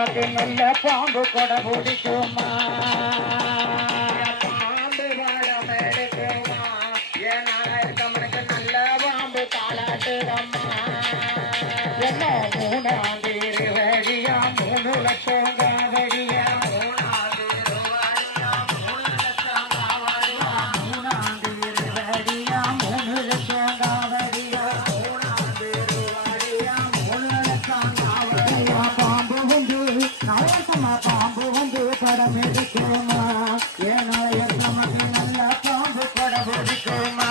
நமக்கு நல்ல பாம்பு கொடை பிடிக்குமா பாம்பு படம் எடுக்குமா ஏனால நமக்கு நல்ல பாம்பு தாளாட்டுதம்மா என்ன 3ஆம் தேதி வழியா 3 லட்சம் காவடியா 3ஆம் தேதி வழியா 3 லட்சம் காவடியா 3ஆம் தேதி வழியா 3 லட்சம் காவடியா பாம்பு வந்து நாயக்கம்மா பாம்பு வந்து படம் எடுக்குமா ஏன்னா நமக்கு நல்ல பாம்பு படம் பிடிக்குமா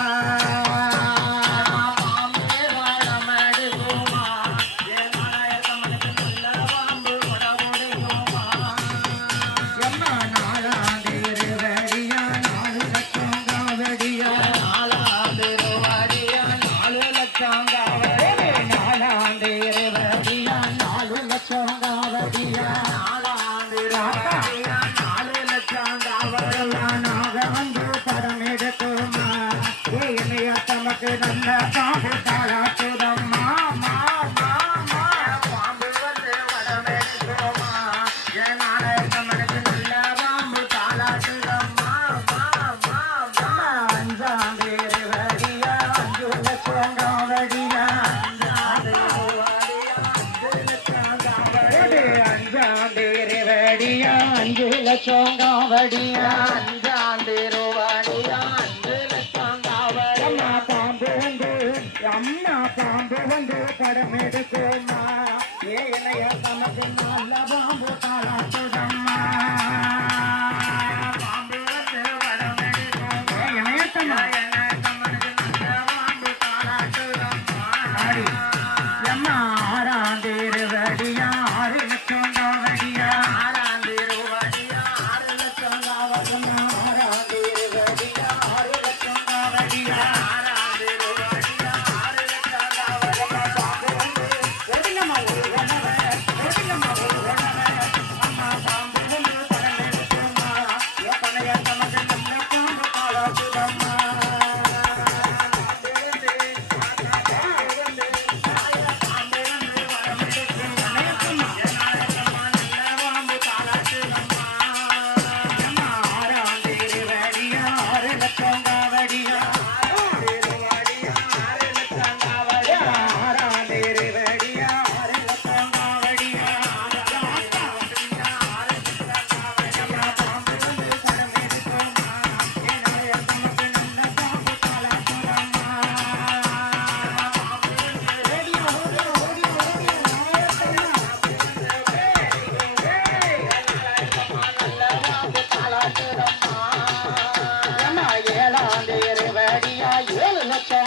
நமக்கு நல்ல பாம்பு தாளாட்டுதம்மா பாம்பு வந்து வடம் எடுக்குமா ஏனால நமக்கு நல்ல பாம்பு தாளாட்டுதம்மா 5ஆம் தேதி வழியா 5 லட்சம் காவடியா 5ஆம் தேதி வழியா 5 லட்சம் காவடியா 5ஆம் தேதி வழியா 5 லட்சம் காவடியா அம்மா பாம்பு வந்து படம் எடுக்குமா ஏனைய நமக்கு நல்ல பாம்பு தாளாட்டுதம்மா பாம்பு வந்து படம் எடுக்குமா இணையத்தம்மா நமக்கு நல்ல பாம்பு தாளாட்டுதம்மா அம்மா 6ஆம் தேதி வழியா 6 லட்சம் காவடியா 6ஆம் தேதி வழியா 6 லட்சம் காவடியா 6ஆம் தேதி வழியா 6 லட்சம் காவடியா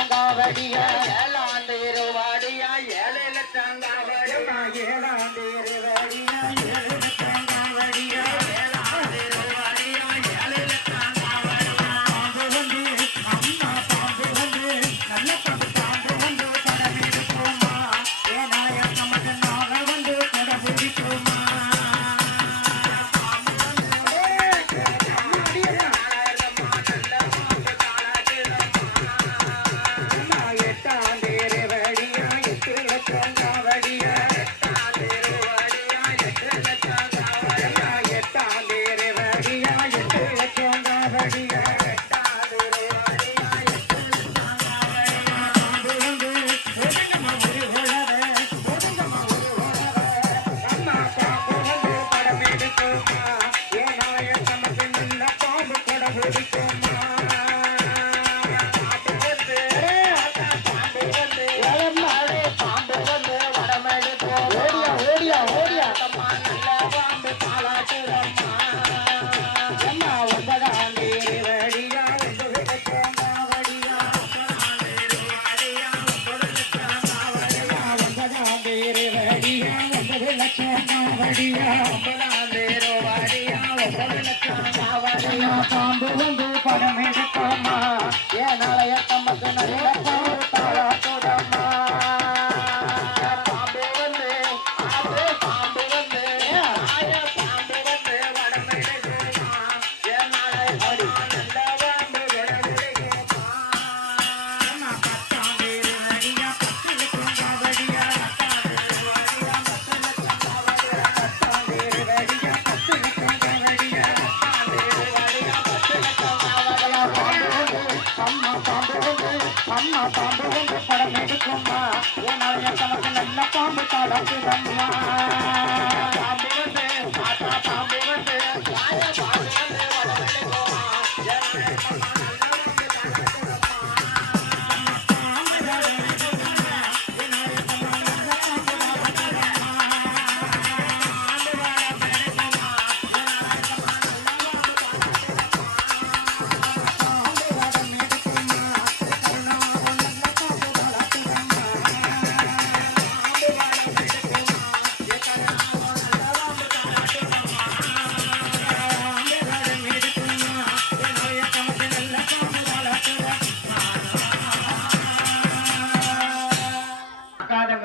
காவடியா 7ஆம் தேதி வாடியா 7 லட்சம் காவடியா 7ஆம் தேதி வாடியா 7 லட்சம் காவடியா 7ஆம் தேதி வாடியா 7 லட்சம் காவடியா பாம்பு வந்து அம்மா பாம்பு வந்து நல்ல பாம்பு வந்து படம் எடுக்குமா ஏனாய நமக்கு நாக வந்து கொடை பிடிக்குமா பாம்பு வந்து படம் எடுக்குமா ஏனாலய தமக்கு நல்ல பாம்பு தாளாட்டுதம்மா பாம்பு வந்து பாம்பு வந்து வடம் எடுக்குமா ஏனாலய நல்ல பாம்பு வடம் எடுக்குமா 10ஆம் தேதி வழியா 10 லட்சம் காவடியா 10ஆம் தேதி வழியா 10 லட்சம் காவடியா 10ஆம் தேதி இருக்குமா என்னால தமக்கு நல்ல பாம்பு தளர்த்துதம்மா பாம்பு வந்து பாத்தா பாம்பு வந்து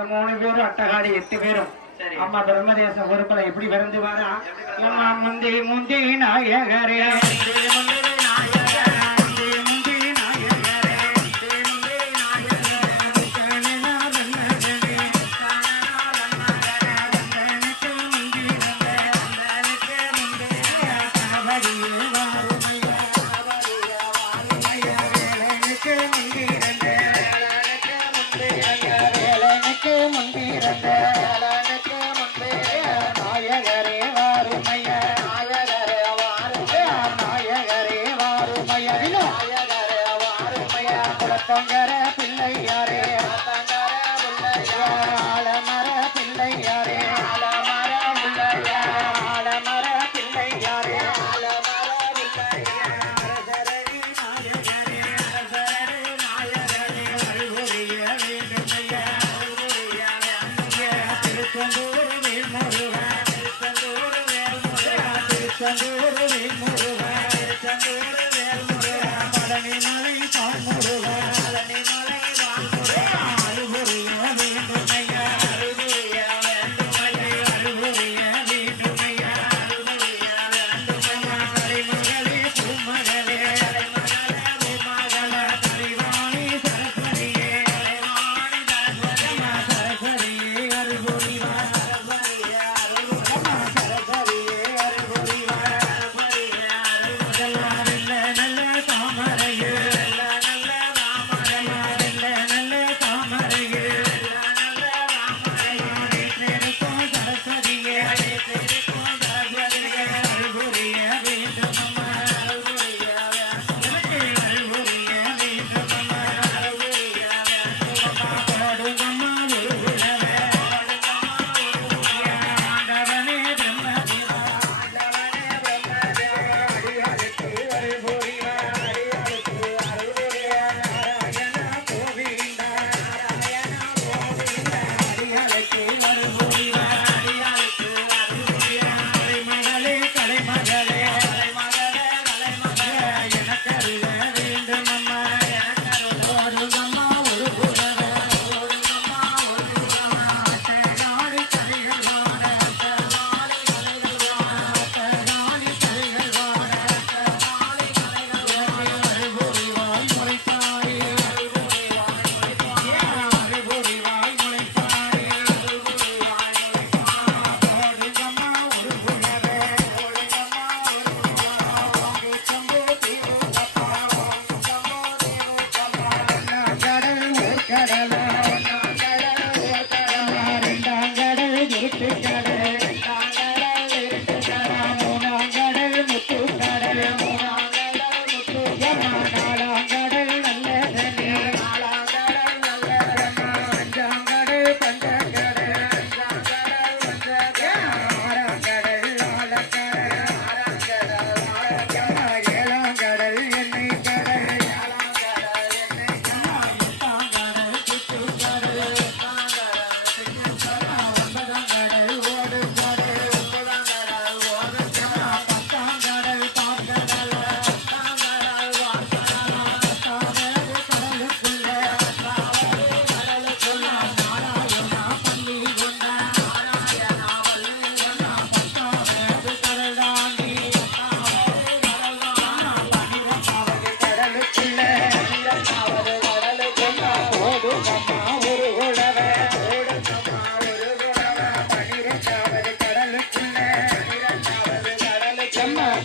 பாம்பு வந்து அட்டகாடி 8 பேரும் அம்மா பிரம்மதேச பொறுப்புல எப்படி விரைந்து வாரா அம்மா முந்தி முந்தி நாயகரே தங்கர பிள்ளையாரே தங்கர பிள்ளையார் ஆலமர பிள்ளையாரே ஆலமர பிள்ளையார் ஆலமர பிள்ளையாரே ஆலமர பிள்ளையார் அரசரடி நாயகரே அரசரடி நாயகரே அருள்புரிய வேண்டுமையா அருள்புரிய வேண்டுமையா திருச்செந்தூர் வேல்முருகா திருச்செந்தூர் வேல்முருகா திருச்செந்தூர் வேல்முருகா திருச்செந்தூர் வேல்முருகா பழனிமலை பால்முருகா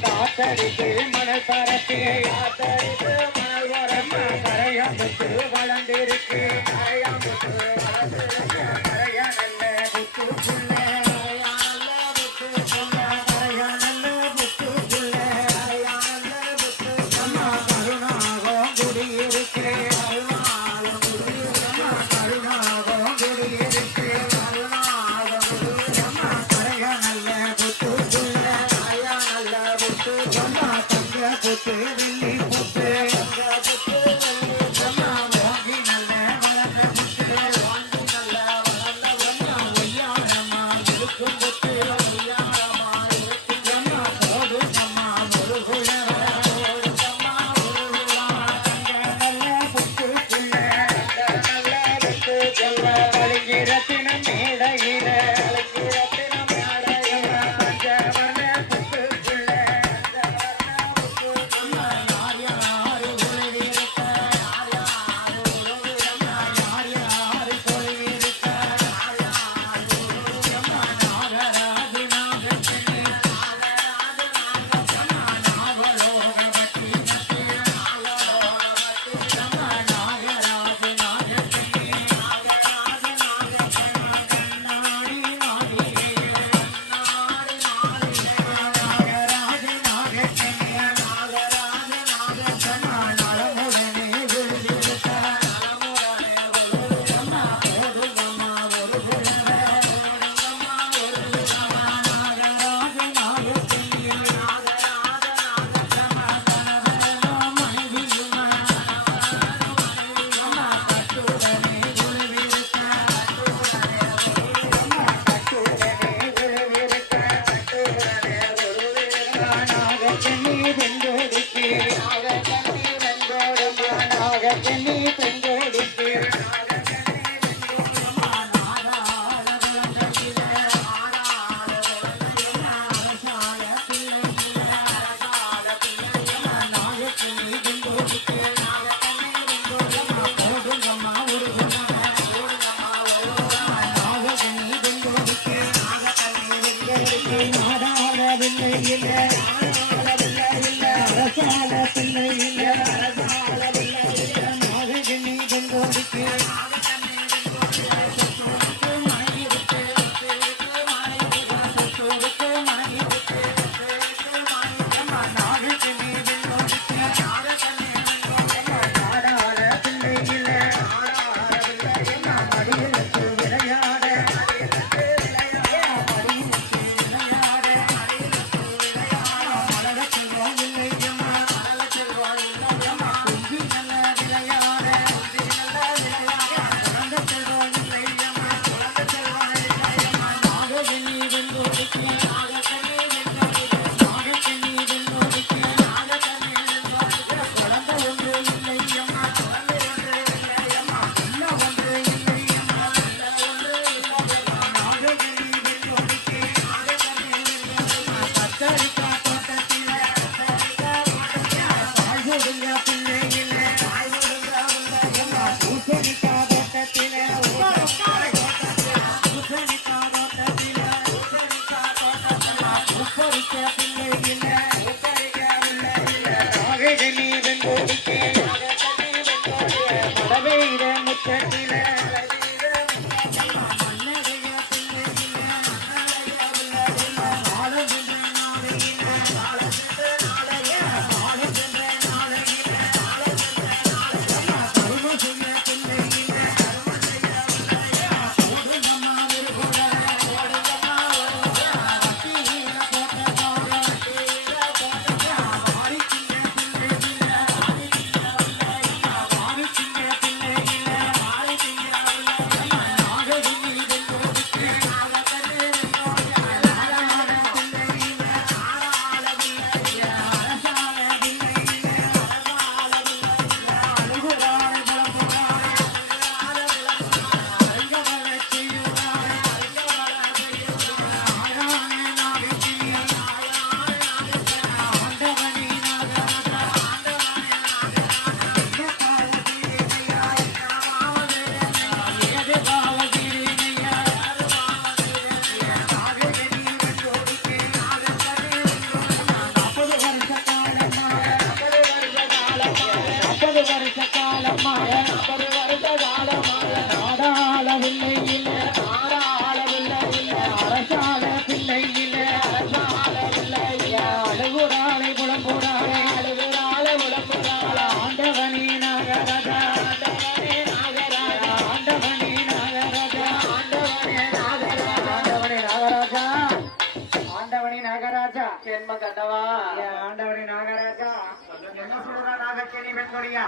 காத்தடித்து மணல் பரப்பி காத்தடித்து மணல் வரம்மா கரையாம்புத்து வளர்ந்திருக்கு கரையாம்புத்து புத்து வெள்ளி புத்து வாங்கி நல்ல வளர்ந்த புத்து வாங்கி நல்ல வளர்ந்த ஒய்யாரமா இருக்கும் புத்து ஒய்யாரமா இருக்கும் போதும் அம்மா ஒரு குழவ போதும் அம்மா ஒரு குழா நல்ல புத்துக்குள்ள நல்ல புத்துக்குள்ள அழகிரத்தினம் மேடையில அழகிரத்தினம் மேடையில பஞ்சவர்ண புத்துக்குள்ள யார் யாரு உழவிருக்க யார் யாரு உழவிருக்க யார் யாரு தொழிலிருக்க யார் யாரு உழவிருக்க நாகராஜு நாகக்கண்ணி நாகராஜு நாகக்கண்ணா நாகலோகவதி நத்தி நாகலோகவதி நம்ம நாகராஜு நாகக்கண்ணி நாகராஜு நாகக்கண்ணா கண்ணாடி நாடியே கண்ணாடி நாடியே நாகராஜு நாகக்கண்ணி நாகராஜு நாகக்கண்ணா நலமுடனே விழுதிருக்க நலமுடனே விழுதிருக்க போதுங்கம்மா ஒரு குழவ போதுங்கம்மா ஒரு குழவ நாகராஜு நாகக்கண்ணி நாகராஜு நாகக்கண்ணா கணவனும் மனைவியுமா கணவனும் மனைவியுமா கட்டுடனே விழுவிருக்க கட்டுடனே விழுவிருக்க கட்டுடனே விழுவிருக்க நாகக்கண்ணி பெண்கொடிக்கு நாகக்கண்ணி பெண்கொடுமா நாகக்கண்ணி பெண்கொடிக்கு நாகக்கண்ணி பெண்கொடுமா நாடாள குழந்தையில நாடாள குழந்தையில அரசாள பிள்ளையில அரசாள பிள்ளையில நாகக்கண்ணி பெண்கொடிக்கு நாகக்கண்ணி பெண்கொடுமா போதுங்கம்மா ஒரு குணவ போதுங்கம்மா ஒரு குணவ நாகக்கண்ணி பெண்கொடிக்கு நாகக்கண்ணி பெண்கொடிக்கு நாடாள பிள்ளை இல்ல நாடாள பிள்ளை இல்ல அரசாள பிள்ளை இல்ல அரசாள பிள்ளை இல்ல நாகக்கண்ணி பெண்கொடிக்கு நாகக்கண்ணி பெண்கொடிக்கு சுற்றுக்கு மனைவி விட்டு சுற்றுக்கு மனைவி விட்டு சுற்றுக்கு மனைவி விட்டு சுற்றுக்கு மனைவி அம்மா நாகக்கண்ணி பெண்கொடிக்கு நாகக்கண்ணி பெண்கொடிக்கு நாடாள பிள்ளை இல்ல நாடாள பிள்ளை இல்ல மடியிலுக்கு விளையாட மடியிலுக்கு விளையாட மடியிலுக்கு விளையாட மடியிலுக்கு விளையாட மலரச்செல்வம் இல்லையம்மா மலரச்செல்வம் இல்லையம்மா குஞ்சி நல்ல விளையாட குஞ்சி நல்ல விளையாட குழந்தை செல்வம் இல்லையம்மா குழந்தை செல்வம் இல்லையம்மா நாகக்கண்ணி பெண்கொடிக்கு நாகக்கண்ணி பெண்கொடிக்கு நாகக்கண்ணி பெண்கொடிக்கு நாகக்கண்ணி பெண்கொடிக்கு குழந்தை ஒன்று இல்லையம்மா குழந்தை ஒன்று இல்லையம்மா பிள்ளை ஒன்று இல்லையம்மா பிள்ளை ஒன்று இல்லையம்மா நாகக்கண்ணி பெண்கொடிக்கு நாகக்கண்ணி பெண்கொடிக்கு கத்தரிக்காய் தோட்டத்தில கத்தரிக்காய் தோட்டத்தில காய் கொடுங்க பிள்ளை இல்ல காய் கொடுங்க இல்லையம்மா பூசணிக்காய் தோட்டத்தில பூசணிக்காய் தோட்டத்தில பூசணிக்காய் தோட்டத்தில பூசணிக்காய் தோட்டத்தில பூப்பறிக்க பிள்ளை இல்ல பூப்பறிக்க பிள்ளை இல்ல நாகக்கண்ணி பெண்கொடிக்கு நாகக்கண்ணி பெண்கொடிக்கு மலவேயிர முற்றத்தில மலவேயிர முற்றத்தில மன்னரைய பிள்ளை இல்ல மன்னரைய பிள்ளை இல்ல வாழகின்ற நாளையில வாழகின்ற நாளையில வாழகின்ற நாளையில வாழகின்ற நாளையில கரும செய்ய பிள்ளை இல்ல கரும செய்ய பிள்ளை இல்ல போடுங்கம்மா ஒரு குழவ போடுங்கம்மா ஒரு குழவ வட்டியில போட்ட தோட வட்டியில போட்ட வாரிக்கின்ற பிள்ளை இல்ல வாரிக்கின்ற பிள்ளை இல்ல வாரிக்கின்ற பிள்ளை இல்ல வாரிக்கின்ற பிள்ளை இல்ல நாகக்கண்ணி பெண்கொடிக்கு நாகக்கண்ணி பெண்கொடிக்கு நாடாள பிள்ளை இல்ல நாடாள பிள்ளை இல்ல அரசாள பிள்ளை இல்ல அரசாள பிள்ளை இல்ல அழுகுறாளை புலம்புறாளை அழுகுறாளை புலம்புறாளை அழுகவள செய்யுறாளை அழுகவள செய்யுறாளை ஆளான நாகக்கண்ணி ஆளான நாகக்கண்ணி ஆண்டவனி நாகராஜா ஆண்டவனி நாடாளவில்லை இல்ல நாடாளவில்லை இல்ல அரசாள பிள்ளை இல்ல அரசாள பிள்ளை இல்ல அழுகுறாளை புலம்புறாளை அழுகுறாளை புலம்புறாளை ஆண்டவனி நாகராஜா ஆண்டவனி நாகராஜா ஆண்டவனி நாகராஜா ஆண்டவனி நாகராஜா ஆண்டவனி நாகராஜா ஆண்டவனி நாகராஜா ஜென்ம கண்டவா ஆண்டவனி நாகராஜா என்ன சொல்றா நாகக்கேணி வெண்கொடியா?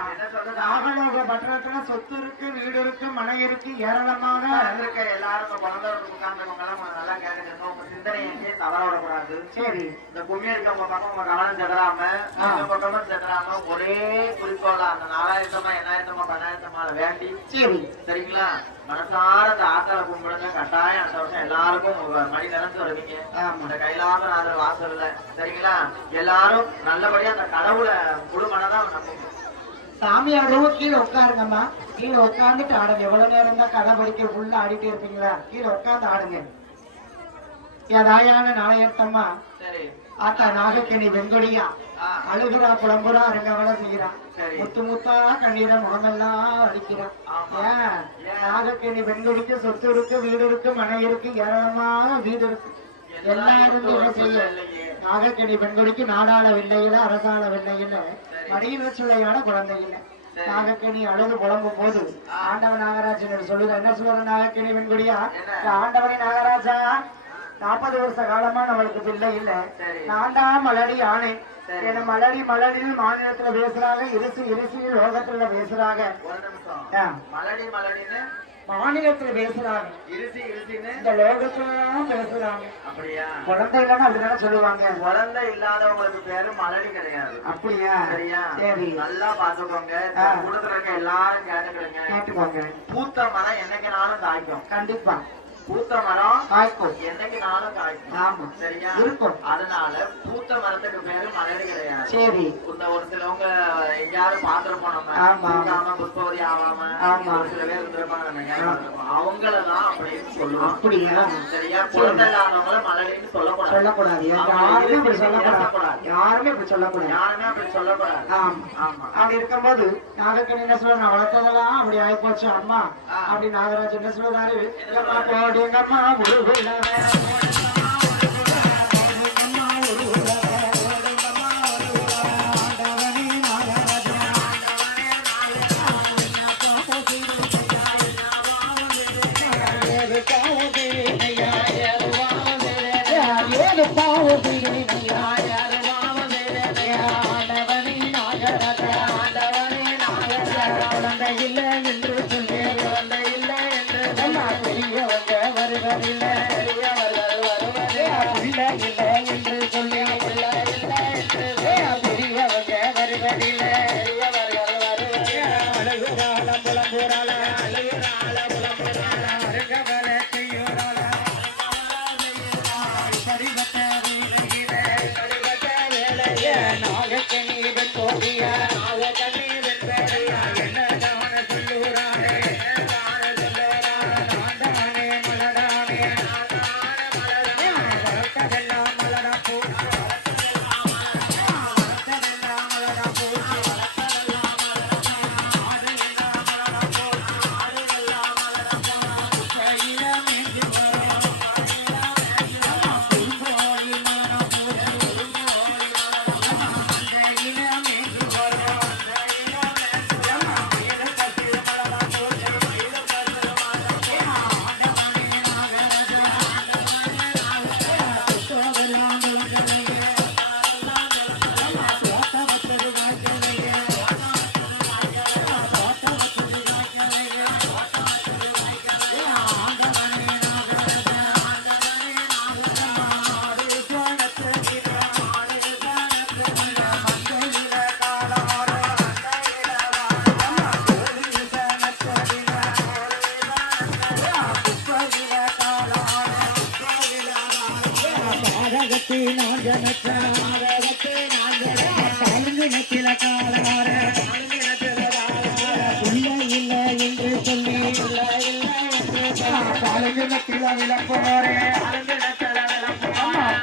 நாகலோக பட்டணத்துல சொத்து இருக்கு, வீடு இருக்கு, மனை இருக்கு, ஏராளமான இருக்க. எல்லாரும் குழந்தை உட்கார்ந்தவங்க எல்லாம் நல்லா கேட்கணும். உங்க சிந்தனை எங்கேயும் தவற விடக்கூடாது. சரி, இந்த கும்மி இருக்கவங்க பக்கம் உங்க கவனம் செதறாம, பக்கமும் செதறாம, ஒரே குறிக்கோளா அந்த 4000 8000 10,000 வேண்டி. சரி, சரிங்களா? மனசார அந்த ஆத்தால கும்பிடுங்க. கட்டாயம் அந்த வருஷம் எல்லாருக்கும் மணி நினைச்சு வருவீங்க. இந்த கைலாசநாதர் வாசல்ல. சரிங்களா? எல்லாரும் நல்லபடியா அந்த கடவுளை முழு மனதான் நம்புங்க. சாமியாரும் கீழே உட்காருங்கம்மா. கீழே உட்காந்துட்டு ஆடுங்க. எவ்வளவு நேரம் தான் கதை படிக்க ஃபுல்லா ஆடிட்டே இருப்பீங்களா? கீழே உட்காந்து ஆடுங்க. ஏதாயான நாளையத்தம்மா ஆத்தா நாகக்கேணி வெண்கொடியா அழுகுறா, புலம்புறா, அருங்கவள செய்யறான். முத்து முத்தா கண்ணீரை முகமெல்லாம் அடிக்கிறான். ஏன்? நாகக்கேணி வெண்கொடிக்கு சொத்து இருக்கு, வீடு இருக்கு, மனை இருக்கு, ஏராளமான வீடு இருக்கு. எல்லாரும் செய்ய நாகக்கேணி பெண்கொடிக்கு நாடாளவில்லை இல்ல, அரசாளவில்லை இல்ல, மடியில் சொல்லையான குழந்தை இல்லை. நாகக்கேணி அழுது புலம்பும் போது ஆண்டவன் நாகராஜன் சொல்லுற என்ன சொல்ற? நாகக்கேணி பெண்கொடியா, ஆண்டவனே நாகராஜா, 40 வருஷ காலமா நம்மளுக்கு பிள்ளை இல்ல. நான் தான் மலடி ஆனேன். என்ன மலடி மலடின்னு மாநிலத்துல பேசுறாங்க, இருசி இருசின்னு லோகத்துல பேசுறாங்க. மலடி மலடின்னு மாநிலத்துல பேசுறாங்க, இருசி இருசின்னு இந்த லோகத்துலாம் பேசுறாங்க. அப்படியா? குழந்தை இல்லைன்னு அப்படிதானே சொல்லுவாங்க. குழந்தை இல்லாதவங்களுக்கு பேரு மலடி கிடையாது. அப்படியா? சரியா? சரி, நல்லா பாத்துக்கோங்க. கொடுக்குறவங்க எல்லாரும் கேட்டுக்கோங்க. பூத்த மரம் என்னைக்குனாலும் காய்க்கும். கண்டிப்பா பூத்த மரம் காய்க்கும், என்னைக்குனாலும் காய்க்கும். ஆமா, சரியா? இருக்கும். அதனால பூத்த மரத்துக்கு பேரு மலடி கிடையாது. சரி, இந்த ஒரு சிலவங்க எங்கேயாவது பாத்திரம் போனோம், புஷ்பவரி ஆகாம ஒரு சில பேர் இருந்திருப்பாங்க, அவங்களெல்லாம் அப்படின்னு சொல்லுவோம். அப்படியா? சரியா? குழந்தை இல்லாதவங்கள மலடின்னு சொல்லக்கூடாது. யாருமே இப்படி சொல்லக்கூடாது. யாருமே அப்படி சொல்லக்கூடாது. ஆமா, அப்படி இருக்கும்போது நாகக்கேணி என்ன சொல்ற? நான் வளர்த்ததெல்லாம் அப்படி ஆயிப்போச்சு அம்மா. அப்படி நாகராஜ் என்ன சொல்றாரு? ஓடுங்கம்மா உருகுல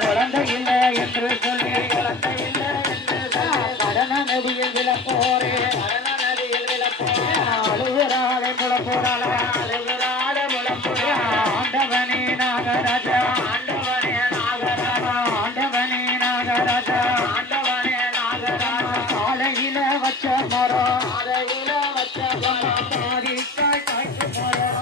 குழந்தை இல்லை என்று சொல்லி கடன நதியில் விளப்போரே, அழுகுறாளே முளப்போறாள, அழுகுறாளே முளப்போரே. ஆண்டவனே நாகராஜா, ஆண்டவனே நாகராஜா, ஆண்டவனே நாகராஜா, ஆண்டவனே நாகராஜா. காலையில வச்ச மரம், காலையில வச்ச மரம், காரிக்காய் காய்க்கும் மரம்,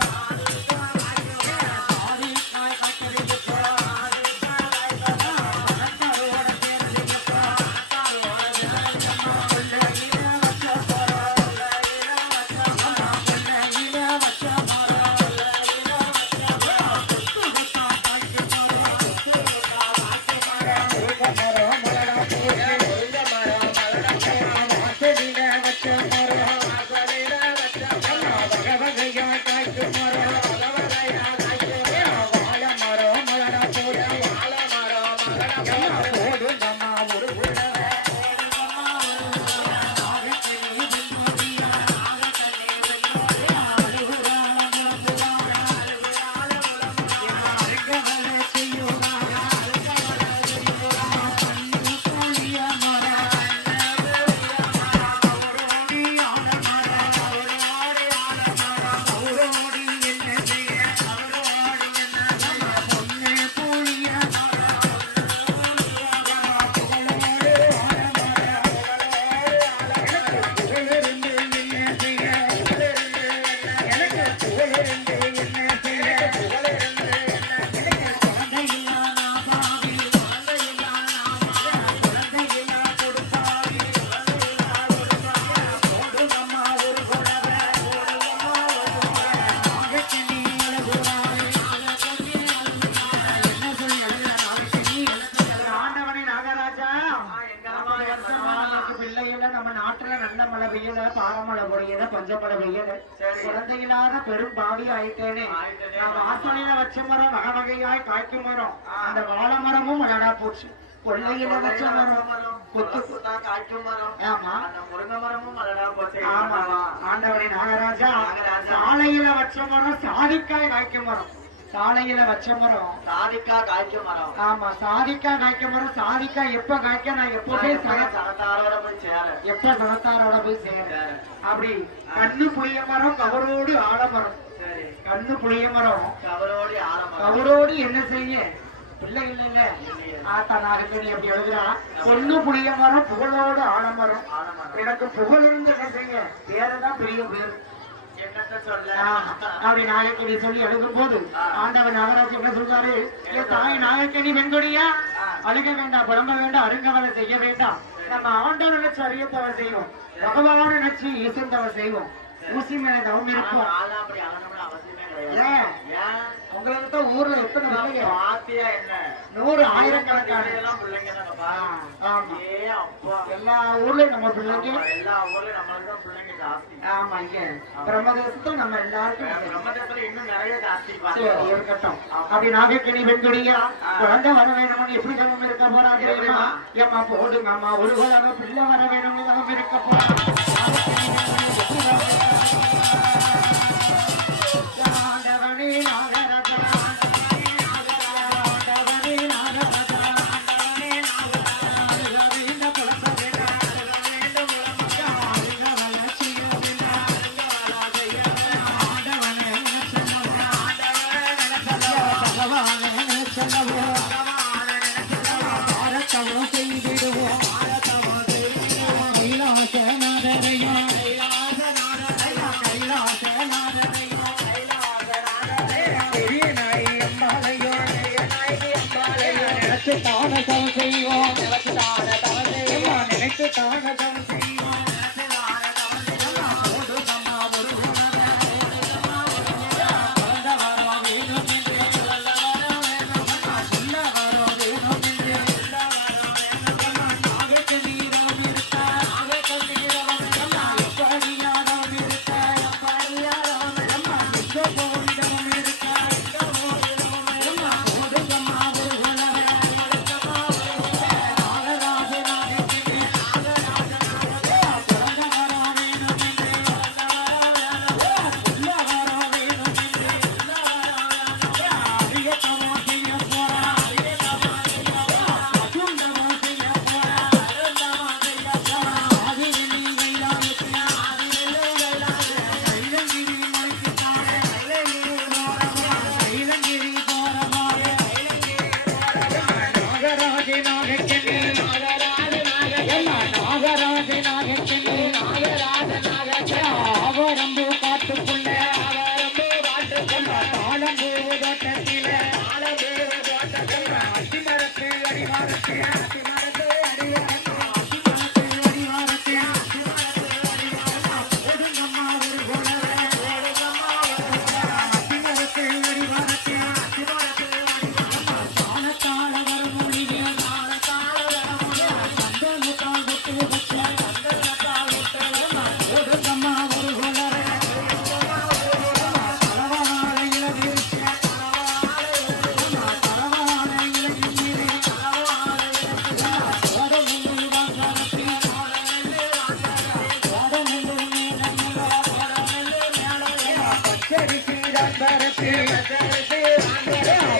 கொஞ்சம் கூட வெயில் குழந்தைகளாக பெரும் பாடி ஆயிட்டேனே நான் வாசனையில வச்ச மரம் வகை வகையாய் காய்க்கும் மரம் அந்த வாழை மரமும் அழகா போச்சு கொள்ளையில வச்ச மரம் கொத்து கொத்தா காய்க்கும் மரம் ஆமா அந்த முருங்கை மரமும் அழகா போச்சு ஆமா ஆண்டவரே நாகராஜா சாலையில வச்ச மரம் சாதிக்காய் காய்க்கும் மரம் சாலையில வச்ச மரம் சாதிக்கா காய்க்கும் மரம் ஆமா சாதிக்கா காய்க்கும் மரம் சாதிக்கா எப்ப காய்க்க நான் எப்ப போய் சரத்தாரோட போய் சேர எப்ப சரத்தாரோட போய் சேர அப்படி கண்ணு புளிய மரம் கவரோடு ஆலமரம் சரி கண்ணு புளிய மரம் கவரோடு ஆலமரம் கவரோடு என்ன செய்ய பிள்ளை இல்ல ஆத்தா நாகக்கணி அப்படி எழுதுறா பொண்ணு புளிய மரம் புகழோடு ஆலமரம் எனக்கு புகழ் இருந்து என்ன செய்ய பேரதான் பெரிய பேர் அப்படி நாயக்கனி சொல்லி எழுதும் போது ஆண்டவன் நாகராஜ் என்ன சொல்றாரு தாய் நாயக்கனி வெண்கொடியா அழுக வேண்டாம் புலம்ப வேண்டாம் அருங்கவலை செய்ய வேண்டாம் நம்ம ஆண்டவன் நினைச்சு அறியத்தவர் செய்வோம் பகவான் நினைச்சு ஈசந்தவர் செய்வோம் ஊசி மேல தவம் இருப்போம் உங்களுக்கு தான் ஊர்ல எத்தனை பிள்ளைங்க என்ன 100 ஆயிரக்கணக்கான எல்லா ஊர்லயும் நம்ம பிள்ளைங்க எல்லா ஊர்லயும் நம்மளுக்கு பிள்ளைங்க ஜாஸ்தி ஆமா இங்க பிரம்மதேசத்துல நம்ம எல்லாருக்கும் பிரம்மதேசத்துல இன்னும் நிறைய ஜாஸ்தி இருக்கட்டும் அப்படி நாகக்கனி வெண்கொடியா குழந்தை வர வேணும்னு எப்படி தவம் இருக்க போறாங்க தெரியுமா ஏமா போடுங்க அம்மா ஒரு பிள்ளை வர வேணும்னு தவம் இருக்க போறாங்க நினைத்து தானதம் செய்வோம்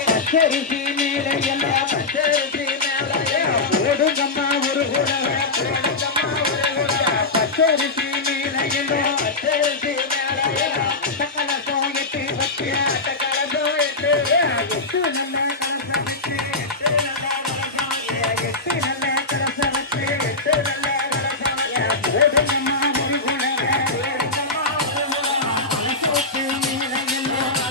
பச்சரிசி மேலே எல்லாம் பச்சரிசி மேலே போடுங்கம்மா ஒரு பச்சரிசி மேலே எல்லாம் பச்சரிசி மேலே கலசம் எட்டு வச்சு கலசம் எட்டு எட்டு நல்ல கலசம் வச்சு எட்டு நல்ல கலசம் வச்சு எட்டு நல்ல கலசம் வச்சு போடுங்கம்மா ஒரு கலசத்து மேலே எல்லாம்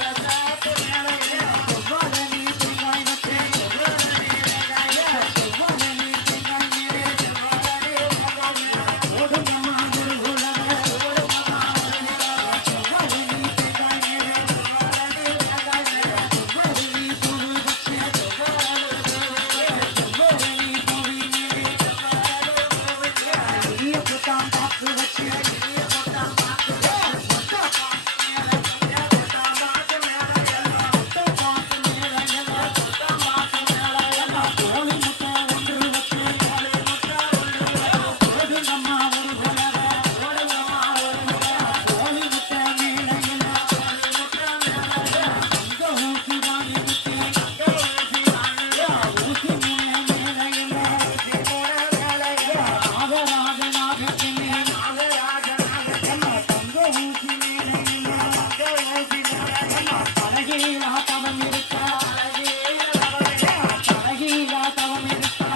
அழகீரா தவம் இருக்கா அழகீரா தவம் இருக்கா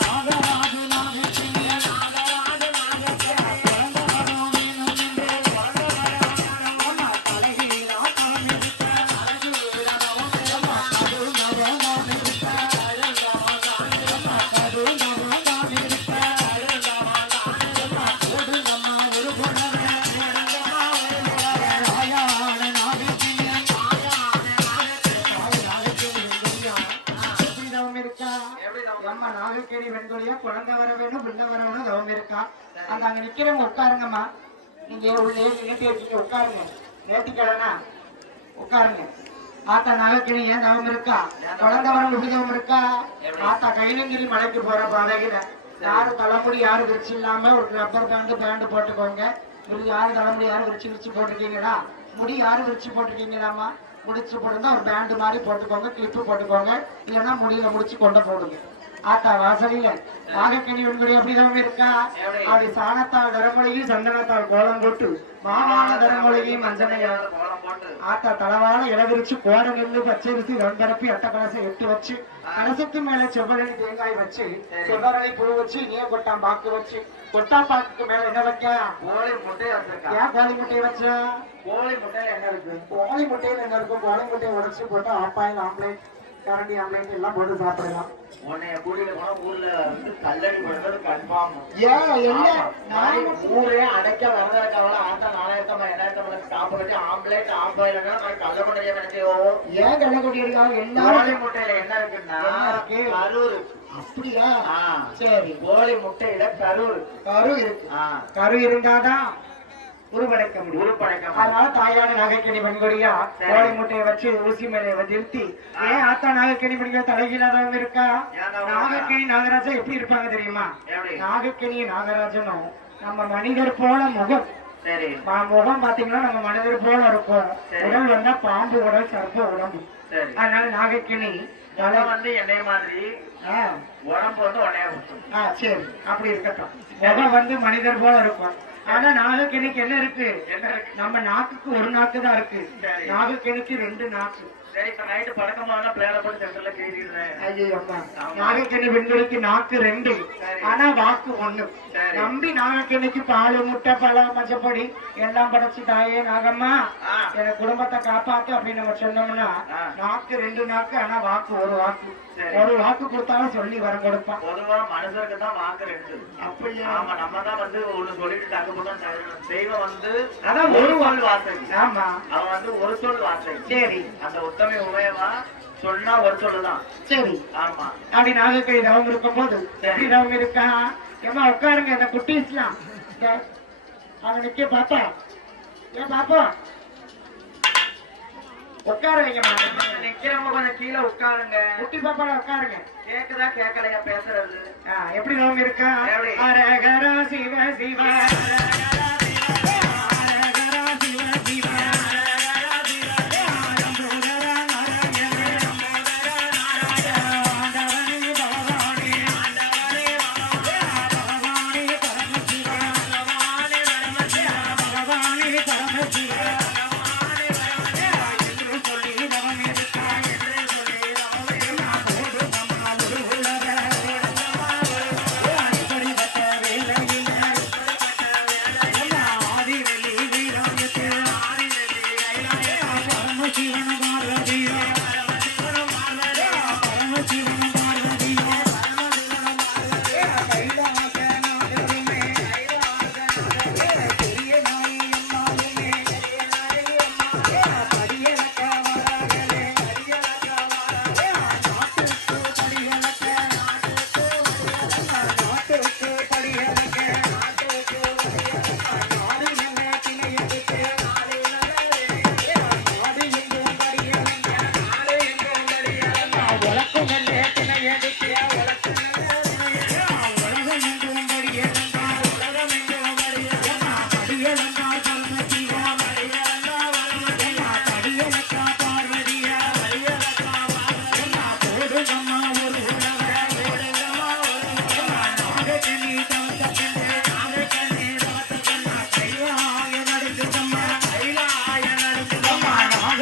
நாகராஜு நாகத்தினி பிறந்த வரம் வேணும் என்று அம்மா அழகீரா தவம் இருக்கா நாகக்கேணி வெண்கொழியா குழந்தை வர வேணும் பிள்ளை வர வேணும் தவம் இருக்கா அந்த அங்க நிக்கிறவங்க உட்காருங்கம்மா நீங்க உள்ளே நீட்டி வச்சுட்டு உட்காருங்க நேர்த்திக்கடனா உட்காருங்க ஆத்தா நாகக்கேணி ஏன் தவம் இருக்கா குழந்தை வர உபதவம் இருக்கா ஆத்தா கைலங்கிரி மலைக்கு போற பாதையில யாரு தலைமுடி யாரு விரிச்சு இல்லாம ஒரு ரப்பர் பேண்டு போட்டுக்கோங்க யாரு தலைமுடி யாரு விரிச்சு போட்டிருக்கீங்களா முடி யாரு விரிச்சு போட்டிருக்கீங்களாமா முடிச்சு போட்டுருந்தா ஒரு பேண்டு மாதிரி போட்டுக்கோங்க கிளிப்பு போட்டுக்கோங்க இல்லைன்னா முடியில முடிச்சு கொண்டு போடுங்க ஆத்தா வாசலில நாகக்கேணி வெண்குடி அப்படிதான் இருக்கா அப்படி சாணத்தால் தரமொழிகி சந்தனத்தால் கோலம் போட்டு மாவான தரமொழிகி மஞ்சனையா ஆத்தா தளவான இளவிரிச்சு கோடம் இருந்து பச்சரிசி வெண்பரப்பி அட்டை கலசை எட்டு வச்சு கலசத்து மேல செவ்வரளி தேங்காய் வச்சு செவ்வரளி பூ வச்சு நீ கொட்டாம் பாக்கு வச்சு கொட்டா பாக்கு மேல என்ன வைக்க கோழி முட்டையை வச்சிருக்கா ஏன் கோழி முட்டையை வச்ச கோழி முட்டையில என்ன இருக்கு கோழி முட்டையில என்ன இருக்கும் கோழி முட்டையை உடைச்சு போட்டு ஆப்பாயில் ஆம்லேட் கரண்டி ஆம்லேட் எல்லாம் போட்டு சாப்பிடலாம் உன்னைய கூட்டிட்டு போனா ஊர்ல வந்து கல்லடி பண்றது கன்ஃபார்ம் ஊரே அடைக்க வரதற்காக ஆத்தா 4000 சாப்பிட்டு ஆம்லேட் ஆப்பாயில கல்ல முட்டையை நினைச்சோ ஏன் கள்ளக்குட்டி இருக்காங்க எல்லாரும் முட்டையில என்ன இருக்குன்னா கரூர் அப்படியா சரி கோழி முட்டையில கரு இருக்கு கரு இருந்தாதான் உருப்படைக்க முடியும் அதனால தாயான நாகக்கேணி வெண்கொடியா கோழி முட்டையை வச்சு ஊசி மேல நிறுத்தி ஏன் ஆத்தா நாகக்கேணி வெண்கொடி தலைகீழாதவங்க இருக்கா நாகக்கேணி நாகராஜா எப்படி இருப்பாங்க தெரியுமா நாகக்கேணி நாகராஜனும் நம்ம மனிதர் போல முகம் முகம் பாத்தீங்கன்னா நம்ம மனிதர் போல இருக்கும் உடல் வந்தா பாம்பு உடல் சர்ப்ப உடம்பு அதனால நாகக்கேணி வந்து என்னைய மாதிரி உடம்பு வந்து உடைய சரி அப்படி இருக்கட்டும் முகம் வந்து மனிதர் போல இருக்கும் ஆனா நாகக்கேணிக்கு என்ன இருக்கு நம்ம நாக்குக்கு ஒரு நாக்கு தான் இருக்கு நாகக்கேணிக்கு 2 நாக்கு நாகக்கேணி பெண்களுக்கு நாக்கு 2 ஆனா வாக்கு 1 நம்பி நாகக்கேணிக்கு பால் முட்டை பழம் மஞ்சப்பொடி எல்லாம் படைச்சு தாயே நாகம்மா என் குடும்பத்தை காப்பாத்து அப்படின்னு நம்ம சொன்னோம்னா நாக்கு 2 நாக்கு ஆனா வாக்கு ஒரு வாக்கு கொடுத்தாலும் சொல்லி வரம் கொடுப்பான் பொதுவா மனுஷருக்கு தான் வாக்கு 2 அப்படியா ஆமா நம்ம தான் வந்து ஒண்ணு சொல்லிட்டு தங்க போட்டோம் தெய்வம் வந்து அதான் ஒரு சொல் வார்த்தை ஆமா அவன் வந்து ஒரு சொல் வார்த்தை சரி அந்த உத்தம உபயமா சொன்னா ஒரு சொல்லுதான் சரி ஆமா அப்படி நாகக்கேணி தவம் இருக்கும் போது எப்படி தவம் இருக்கா ஏமா உட்காருங்க இந்த குட்டீஸ்லாம் அவங்க நிக்க பாப்பா ஏன் பாப்பா உட்கார வைங்கம்மா நிக்கிறவங்க கொஞ்சம் கீழே உட்காருங்க குட்டி பாப்பால உட்காருங்க கேக்குதா கேட்கலையா பேசுறது எப்படி தவம் இருக்கா அரகரா சிவ சிவ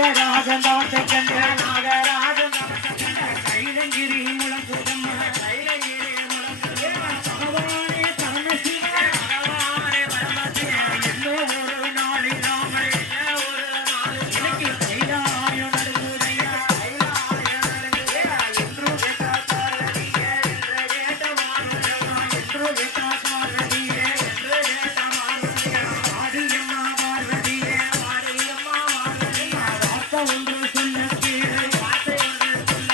நாகராஜன் தவத்தை கண்ட நாகராஜன் தவத்தை கண்ட கைலங்கிரி முழங்குதம்மா கைலங்கிரி முழங்குதம்மா பகவானே பரமசிவ பகவானே பரமசிவ என்ன ஒரு நாளில் நாம என்ன ஒரு நாள் எனக்கு கைலாயம் நடுங்குதையா கைலாயம் நடுங்குதையா என்று கேட்டா சாரதிய என்று கேட்ட மானுடமா என்று கேட்டா சாரதிய என்று கேட்ட மானுடமா ஆடியம்மா பார்வதியே ஆடியம்மா பார்வதியே வார்த்தை ஒன்று சொல்ல கீழே வார்த்தை ஒன்று சொல்ல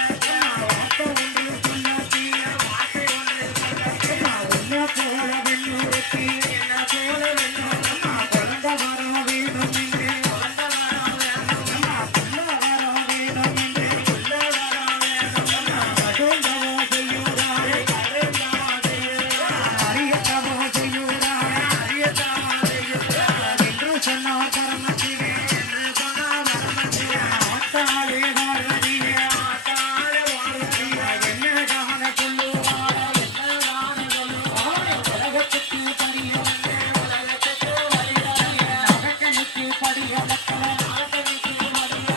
வார்த்தை ஒன்று சொல்ல கீழே வார்த்தை ஒன்று சொல்ல என்ன போல வெள்ளூருக்கு என்ன போல வெள்ளூரம்மா பிறந்த வர வேணும் என்று பிறந்த வர வேணும்மா புள்ள வர வேணும் என்று புள்ள வர வேணும்மா கடுந்தவோ செய்யூராரே கடுந்தவோ செய்யூராரே அரியத்தவோ செய்யூராரே அரியத்தவோ செய்யூராரே என்று சொன்னார் பரமசிவே என்று சொன்னார் பரமசிவே ஆத்தாளே பார்வதியே ஆத்தாளே பார்வதியே என்னதான சொல்லுவாரா என்னதான சொல்லுவாரே உலகத்துக்கு பரிய வந்தே உலகத்துக்கு பரிய நகக்கனுக்கு பரிய மக்களே நகக்கனுக்கு பரிய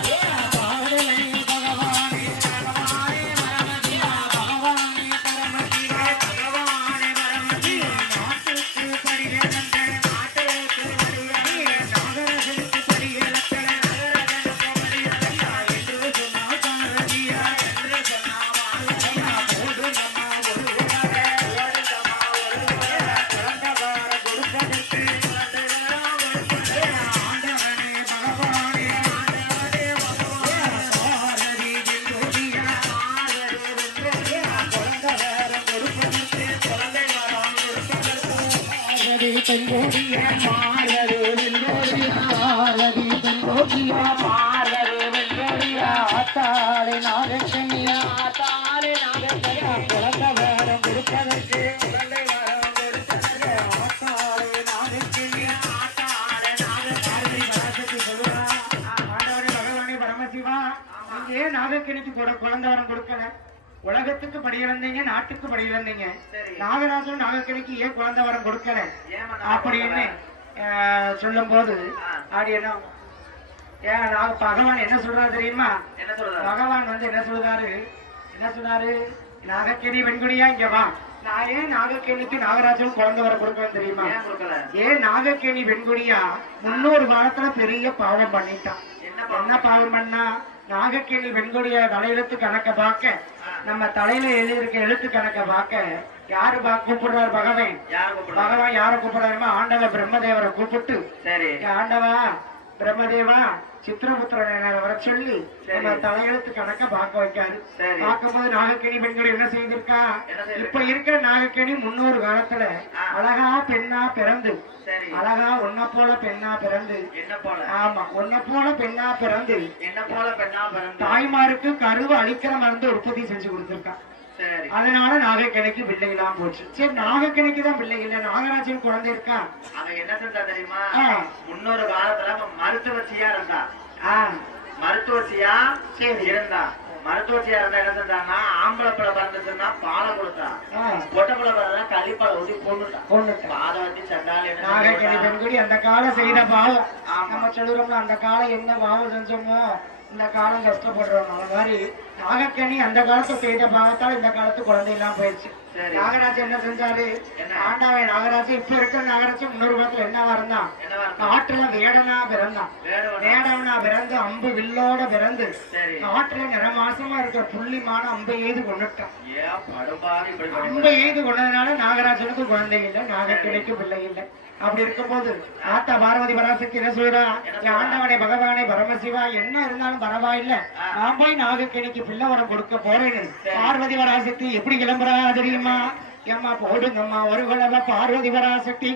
பாடலே பகவானே பகவானே பரமசிவா பகவானே பரமசிவா பகவானே பரமசிவா நாட்டுக்கு பரிய வந்தே நாட்டுக்கு பரிய நாகரகனுக்கு பரிய லட்சண நாகரகனுக்கு பரிய லட்சண என்று சொன்னா பார்வதியா என்று சொன்னா பார்வதியா போடுங்கம்மா ஒரு உலகே போடுங்கம்மா ஒரு உலகே பிறந்தவார கொடுப்பதற்கு பிறந்தவார கொடுப்பதற்கு ஆண்டவனே பகவானே ஆண்டவனே பகவானே பாரதி ஜெயோதியா பாரதி ஜெயோதியா பிறந்தவார கொடுப்பதற்கு பிறந்த வாரம் கொடுப்பதற்கு பாரதி பெண்கோடியா பாரதி வெண்கோடியா பாரதி பெண்கோடியா பாரதி வெண்கோடியா ஆத்தாளே நாகக்கண்ணியா ஆத்தாளே நாகக்கண்ணியா பிறந்த வாரம் கொடுப்பதற்கு பிறந்த வாரம் கொடுப்பதற்கு ஆத்தாளே நாகக்கண்ணியா ஆத்தாளே நாகக்கண்ணி பராசக்தி சொல்லுவா ஆண்டவனே பகவானே பரமசிவா நீங்க ஏன் நாகக்கண்ணிக்கு குழந்தை வரம் கொடுக்கல உலகத்துக்கு படி வந்தீங்க நாட்டுக்கு படி வந்தீங்க நாகராஜன் நாகக்கணிக்கு ஏன் குழந்தை வரம் கொடுக்கல அப்படின்னு சொல்லும் போது ஆடியனா ஏன் பகவான் என்ன சொல்றாரு தெரியுமா என்ன சொல்றாரு பகவான் வந்து என்ன சொல்றாரு நாகக்கேணி வெண்குடியா இங்க வா நான் ஏன் நாகக்கேணிக்கு நாகராஜன் குழந்தை வர கொடுக்கணும் தெரியுமா ஏன் கொடுக்கல ஏன் நாகக்கேணி வெண்குடியா முன்னொரு காலத்துல பெரிய பாவம் பண்ணிட்டான் என்ன பாவம் பண்ணா நாகக்கேணி வெண்குடிய தலையெழுத்து கணக்க பார்க்க நம்ம தலையில எழுதியிருக்க எழுத்து கணக்க பார்க்க யாரு கூப்பிடுறாரு பகவான் பகவான் யார கூப்பிடுறாருமா ஆண்டவ பிரம்மதேவரை கூப்பிட்டு சரி ஆண்டவா பிரம்மதேவா சித்திரபுத்திரனை வர சொல்லி நம்ம தலையெழுத்து கணக்க பார்க்க வைக்காரு பார்க்கும்போது நாகக்கேணி பெண்கள் என்ன செய்திருக்கா இப்ப இருக்கிற நாகக்கேணி முன்னொரு காலத்துல அழகா பெண்ணா பிறந்து அழகா உன்ன போல பெண்ணா பிறந்து என்ன போல ஆமா உன்ன போல பெண்ணா பிறந்து என்ன போல பெண்ணா பிறந்து தாய்மாருக்கு கருவை அழிக்கிற மருந்து உற்பத்தி செஞ்சு கொடுத்திருக்கா சரி அதனால நாகக்கணிக்கு பிள்ளை இல்லாம போச்சு சரி நாகக்கணிக்கு தான் பிள்ளை இல்ல நாகராஜன் குழந்தை இருக்கா அவன் என்ன செஞ்சா தெரியுமா முன்னொரு காலத்துல மருத்துவச்சியா இருந்தா மருத்துவச்சியா சரி இருந்தா மருத்துவச்சியா இருந்தா என்ன செஞ்சாங்கன்னா ஆம்பளை பிள்ளை பிறந்துச்சுன்னா பாலை கொடுத்தா பொட்டை பிள்ளை பிறந்தா கழிப்பாலை ஊற்றி கொண்டுட்டான் பாதை வச்சு சண்டாளி நாகக்கணி பெண்குடி அந்த காலம் செய்த பாவம் நம்ம சொல்லுறோம்ல அந்த காலம் என்ன பாவம் செஞ்சோமோ இந்த காலம் கஷ்டப்படுறோம் அந்த மாதிரி நாகக்கணி அந்த காலத்தை செய்த பாவத்தால் இந்த காலத்து குழந்தை எல்லாம் போயிடுச்சு நாகராஜன் என்ன செஞ்சாரு ஆண்டாவே நாகராஜன் இப்ப இருக்கிற நாகராஜன் முன்னொரு காலத்துல என்னவா இருந்தான் காட்டுல வேடனா பிறந்தான் வேடவனா பிறந்து அம்பு வில்லோட பிறந்து காட்டுல நிறமாசமா இருக்கிற புள்ளிமான அம்பை எய்து கொண்டுட்டான் அம்பை எய்து கொண்டதுனால நாகராஜனுக்கு குழந்தை இல்லை நாகக்கணிக்கு பிள்ளை இல்லை அப்படி இருக்கும்போது ஆத்தா பார்வதி பராசக்தி என்ன சொல்றா ஆண்டவனே பகவானே பரமசிவா என்ன இருந்தாலும் பரவாயில்ல நான் போய் நாகக்கணிக்கு பிள்ளை வரம் கொடுக்க போறேன்னு பார்வதி பராசக்தி எப்படி கிளம்புறா தெரியுமா ஏம்மா போடுங்கம்மா ஒரு குழவை பார்வதி பராசக்தி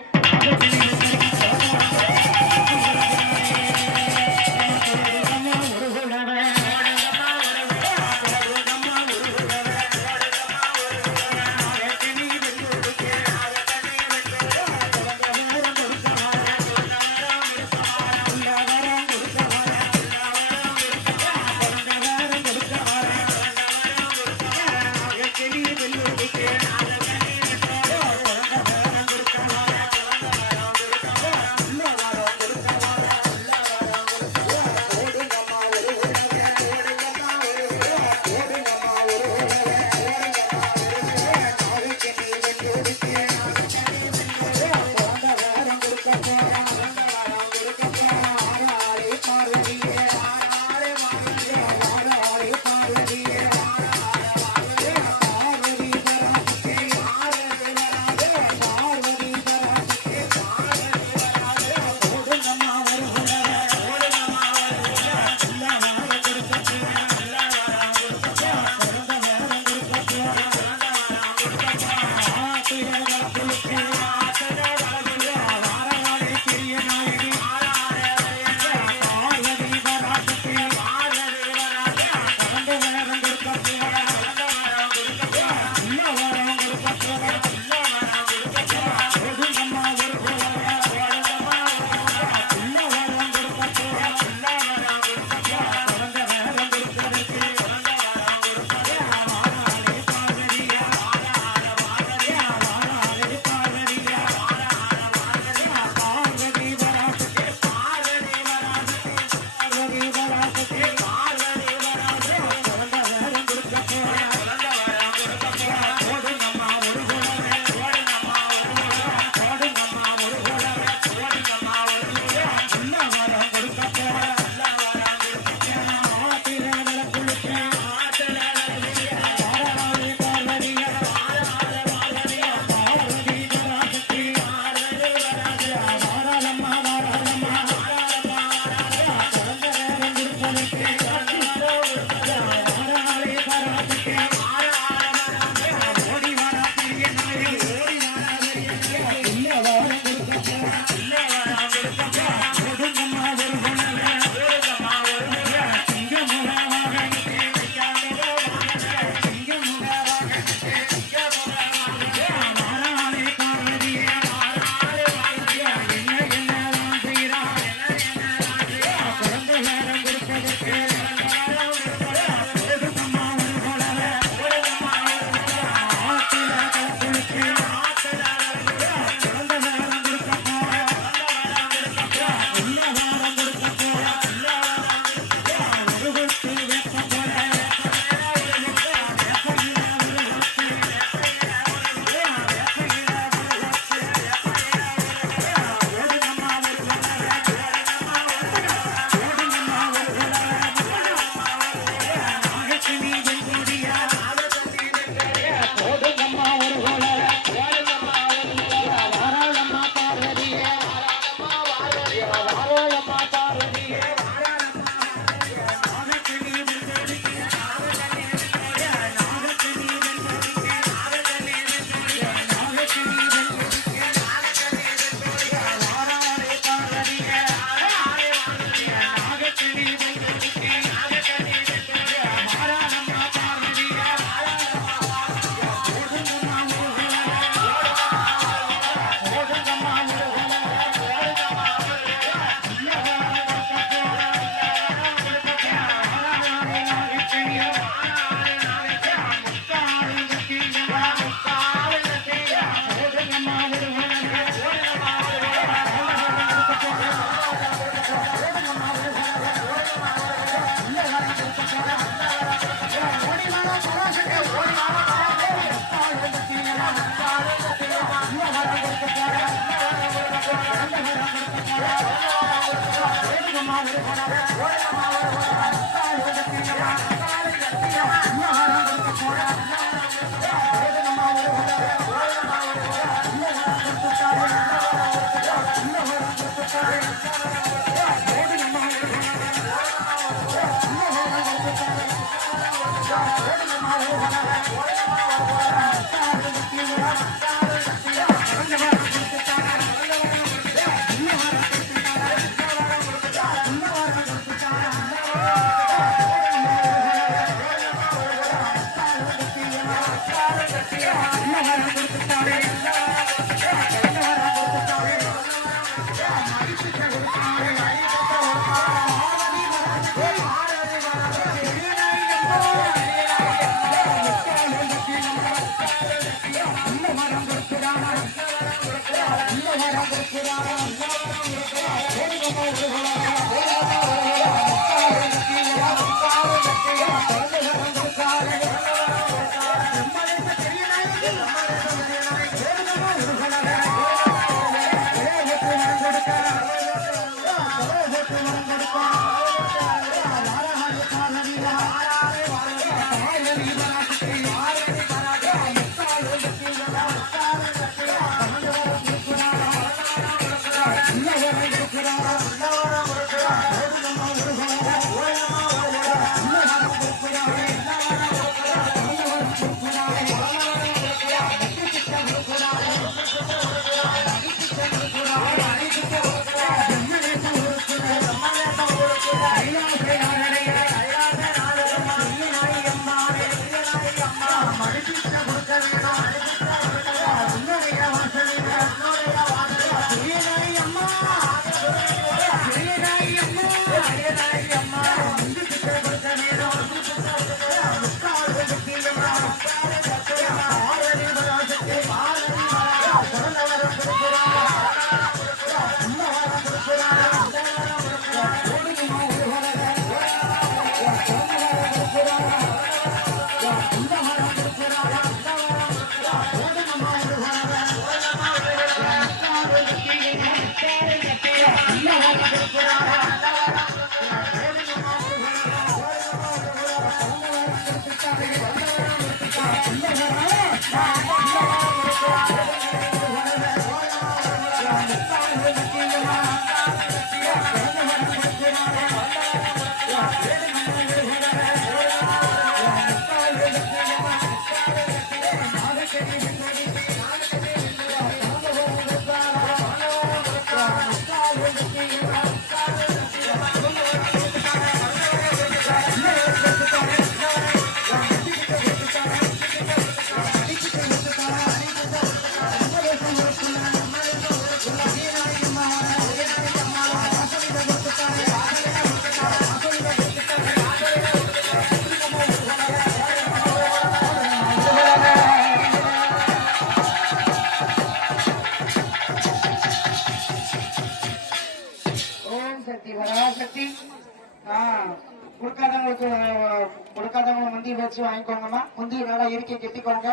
கொடுக்காதவங்க முந்தி வச்சு வாங்கிக்கோங்கம்மா. முந்தி நல்லா இறுக்கி கெட்டிக்கோங்க.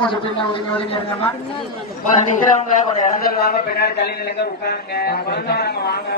கொஞ்சம் பின்ன ஒதுங்கி ஒதுங்கி இருங்கம்மா. நிக்கிறவங்க கொஞ்சம் இறந்துருவாங்க, பின்னாடி தள்ளி நிலைங்க, உட்காருங்க. வாங்க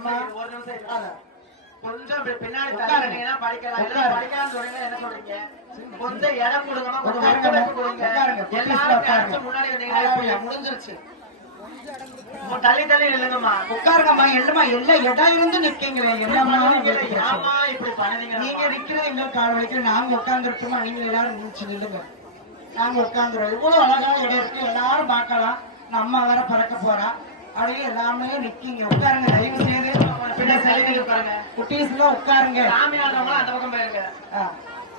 அம்மா ஒரு நிமிஷம் இருங்க. அதான். கொஞ்சம் இப்படி பின்னாடி உட்காருங்க. தள்ளினீங்கன்னா படிக்கலாம். இல்ல உட்காருங்க. படிக்கலாம்னு சொன்னீங்கன்னா என்ன சொல்றீங்க? கொஞ்சம் இடம் கொடுங்கம்மா, கொஞ்சம் கொஞ்சம் உட்காருங்க. ஒத்துழைப்பு கொடுங்க. உட்காருங்க. எல்லாரும் உட்காருங்க. அடுத்து முன்னாடி வந்தீங்கன்னா அதான், எப்படி? முடிஞ்சிருச்சு. தள்ளி தள்ளி நில்லுங்கம்மா. உட்காருங்கம்மா என்னமா எல்லாம் இடம் இருந்து நிக்கீங்களே என்னமா ஆமா இப்படி பண்ணுவீங்க. நீங்க நிக்கிறது எங்களுக்கு கால் வலிக்கிற நாங்க உட்கார்ந்துருக்கோமா நீங்க எல்லாரும் நினைச்சு நில்லுங்க நாங்க உட்கார்ந்துருவோம் இவ்வளவு அழகா இடம் இருக்கு எல்லாரும் பார்க்கலாம் நம்ம வர பறக்க போறா அப்படியே எல்லாமே நிக்கீங்க உட்காருங்க தயவு செய்து பின்னாடி தள்ளி உட்காருங்க. குட்டீஸ்ல உட்காருங்க சாமி ஆடுறவங்களும் அந்த பக்கம் போயிருங்க. ஆ,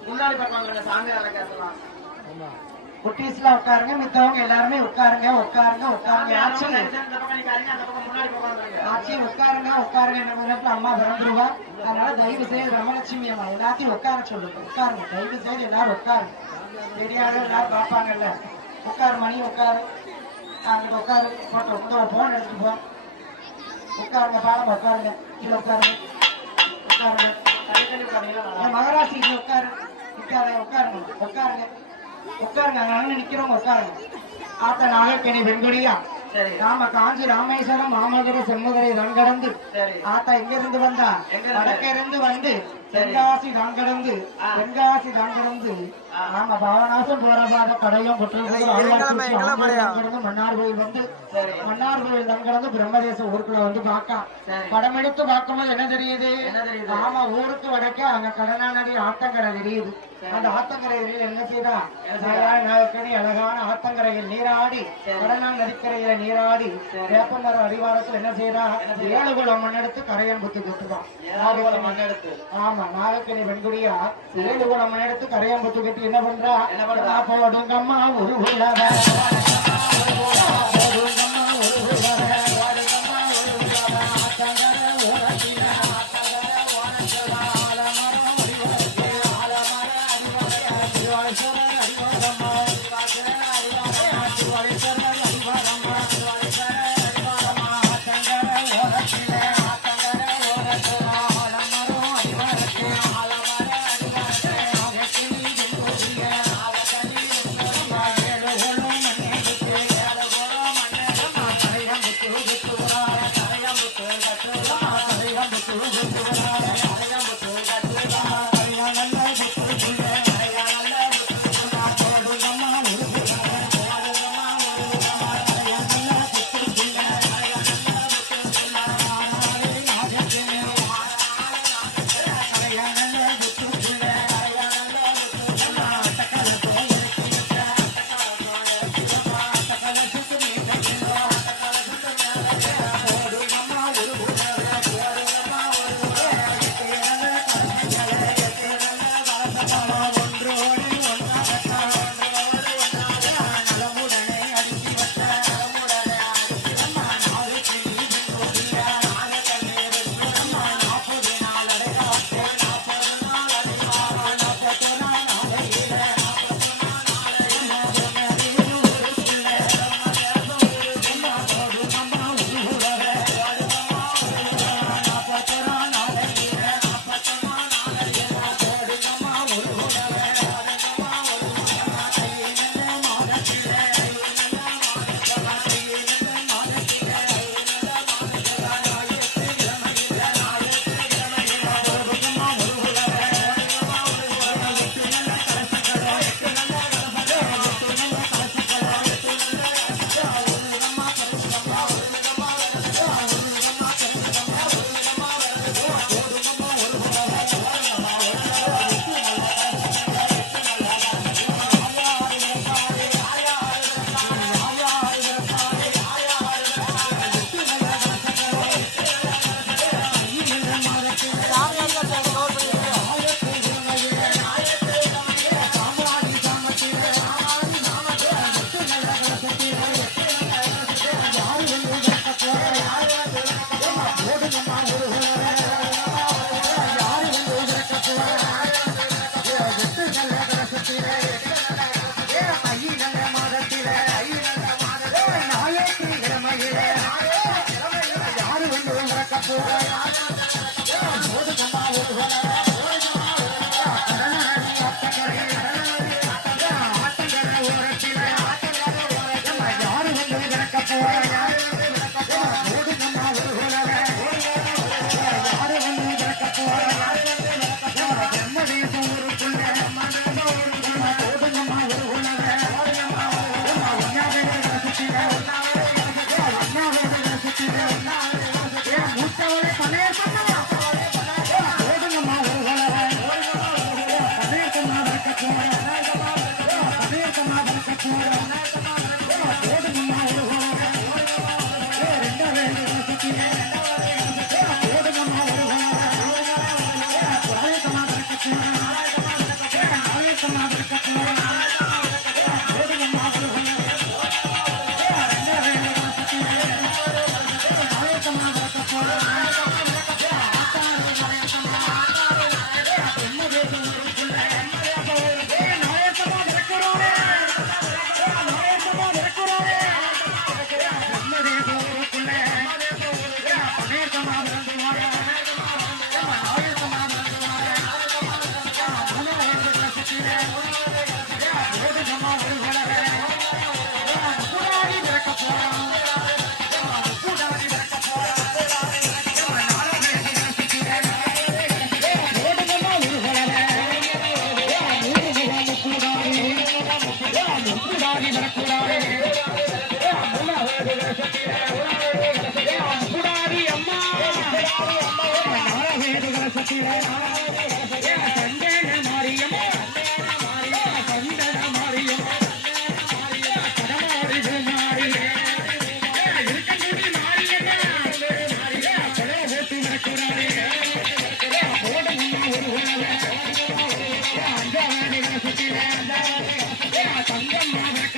முன்னாடி பக்கம் சாமி ஆடுற கேசலாம். குட்டீஸ்ல உட்காருங்க மித்தவங்க எல்லாருமே உட்காருங்க உட்காருங்க உட்காருங்க ஆச்சு இந்த பக்கம் நிக்காதீங்க, அந்த பக்கம் முன்னாடி பக்கம் வந்துருங்க. ஆச்சி உட்காருங்க உட்காருங்க நம்ம நேரத்துல அம்மா பிறந்துருவா அதனால தயவு செய்து ரமலட்சுமி அம்மா எல்லாத்தையும் உட்கார சொல்லுங்க உட்காருங்க தயவு செய்து எல்லாரும் உட்காருங்க தெரியாத எல்லாரும் பார்ப்பாங்கல்ல உட்காரு மணி உட்காரு அங்கிட்ட உட்காரு போட்டோ போன் எடுத்துட்டு போ உட்காருங்க பாடம் உட்காருங்க கீழே உட்காருங்க உட்காருங்க தள்ளி தள்ளி உட்காருங்க. என் மகராசிக்கு உட்காரு உட்காருங்க உட்காருங்க உட்காருங்க உட்காருங்க அங்க நிக்கிறவங்க உட்காருங்க ஆத்த நாகக்கணி வெண்குடியா சரி நாம காஞ்சி ராமேஸ்வரம் மாமதுரை செம்மதுரை தான் கடந்து சரி. ஆத்தா எங்க இருந்து வந்தா எங்க இருந்து? வடக்க இருந்து வந்து சரி. தென்காசி தான் கடந்து ஆ. தென்காசி தான் கடந்து ஆ. நாம பாவநாசம் போற பாத கடையும் கடந்து மன்னார் கோயில் வந்து சரி. மன்னார் கோயில் தான் கடந்து பிரம்மதேச ஊருக்குள்ள வந்து பார்க்கலாம் சரி. படம் எடுத்து பார்க்கும்போது என்ன தெரியுது என்ன தெரியுது? ஆமா ஊருக்கு வடக்கே அங்க கடனா நதி ஆத்தங்கரை தெரியுது அந்த ஆத்தங்கரையில் என்ன செய்தா நாயக்கனி அழகான ஆத்தங்கரையில் நீராடி கடனா நதிக்கரையில நீராடி வேப்பமர அடிவாரத்தில் என்ன செய்யறா 7 குளம் மண் எடுத்து கரையன் புத்து கட்டுதான் ஏதாவது மண் எடுத்து. ஆமா நாகக்கனி வெண்குடியா 7 குளம் மண் எடுத்து கரையன் புத்து கட்டி என்ன பண்றா என்ன பண்றா? போடுங்கம்மா ஒரு உலக போடுங்கம்மா ஒரு உலக போடுங்கம்மா ஒரு உலக ஆத்தங்கரை ஓரத்தில ஆத்தங்கரை ஓரத்தில ஆலமரம் அடிவாரத்தில ஆலமரம் அடிவாரத்தில அடிவாரத்தில அடிவாரம்மா அடிவாரத்தில அடிவாரத்தில அடிவாரம்மா அடிவாரத்தில அடிவாரம்மா ஆத்தங்கரை ஓரத்தில ஆத்தங்கரை ஓரத்தில ஆலமரம் அடிவாரத்தில ஆலமரம் அடிவாரத்தில ஆகக்கனி வெண்குடிய ஆகக்கனி வெண்குடிய 7 குளம் மண்ணே சுடாதி அம்மா நாளவேடு கலசத்தில சந்தன மாரியம் சந்தன மாரியம் கடமாடி மாறி இருக்கக்கூடிய மாரியம்மா பழைய போட்டு நடக்கிறாரே போடணும் ஒரு அஞ்சாவது கலசத்தில தங்கம்மா வைக்க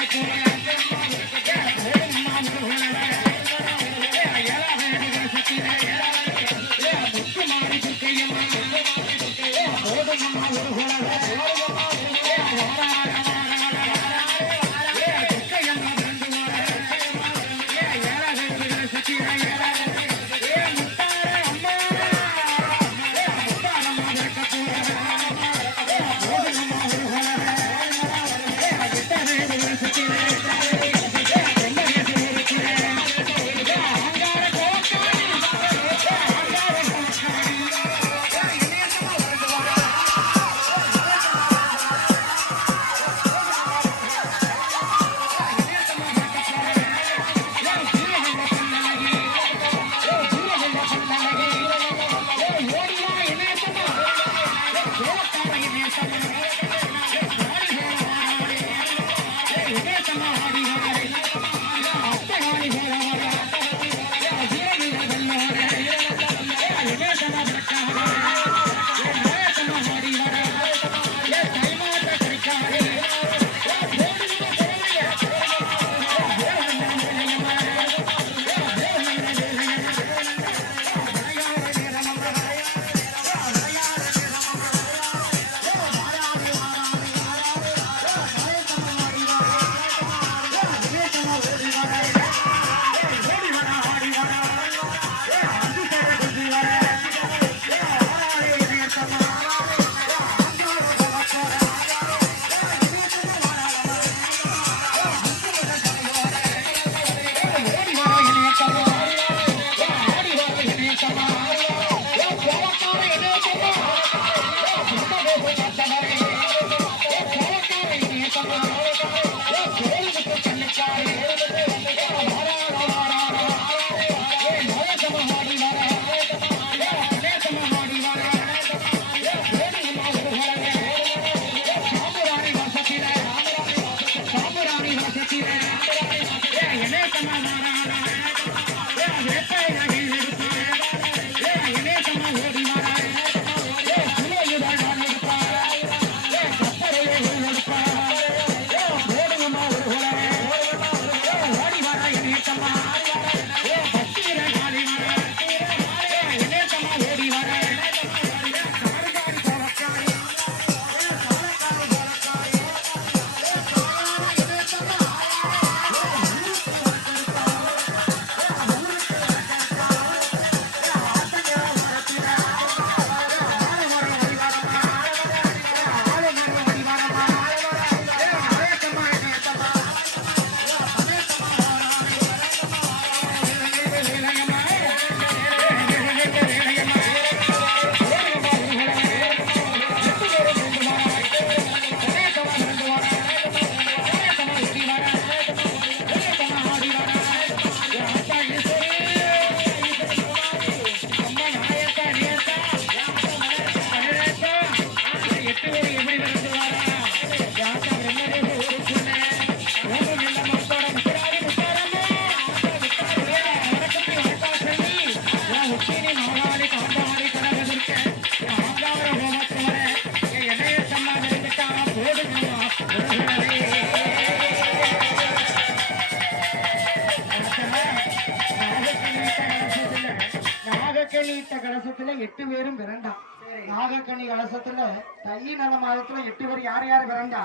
நாகக்கணித்த கலசத்துல 8 பேரும் பிறண்டான். நாகக்கணி கலசத்துல தை நல மாதத்துல 8 பேர் யார் யார் பிறந்தா?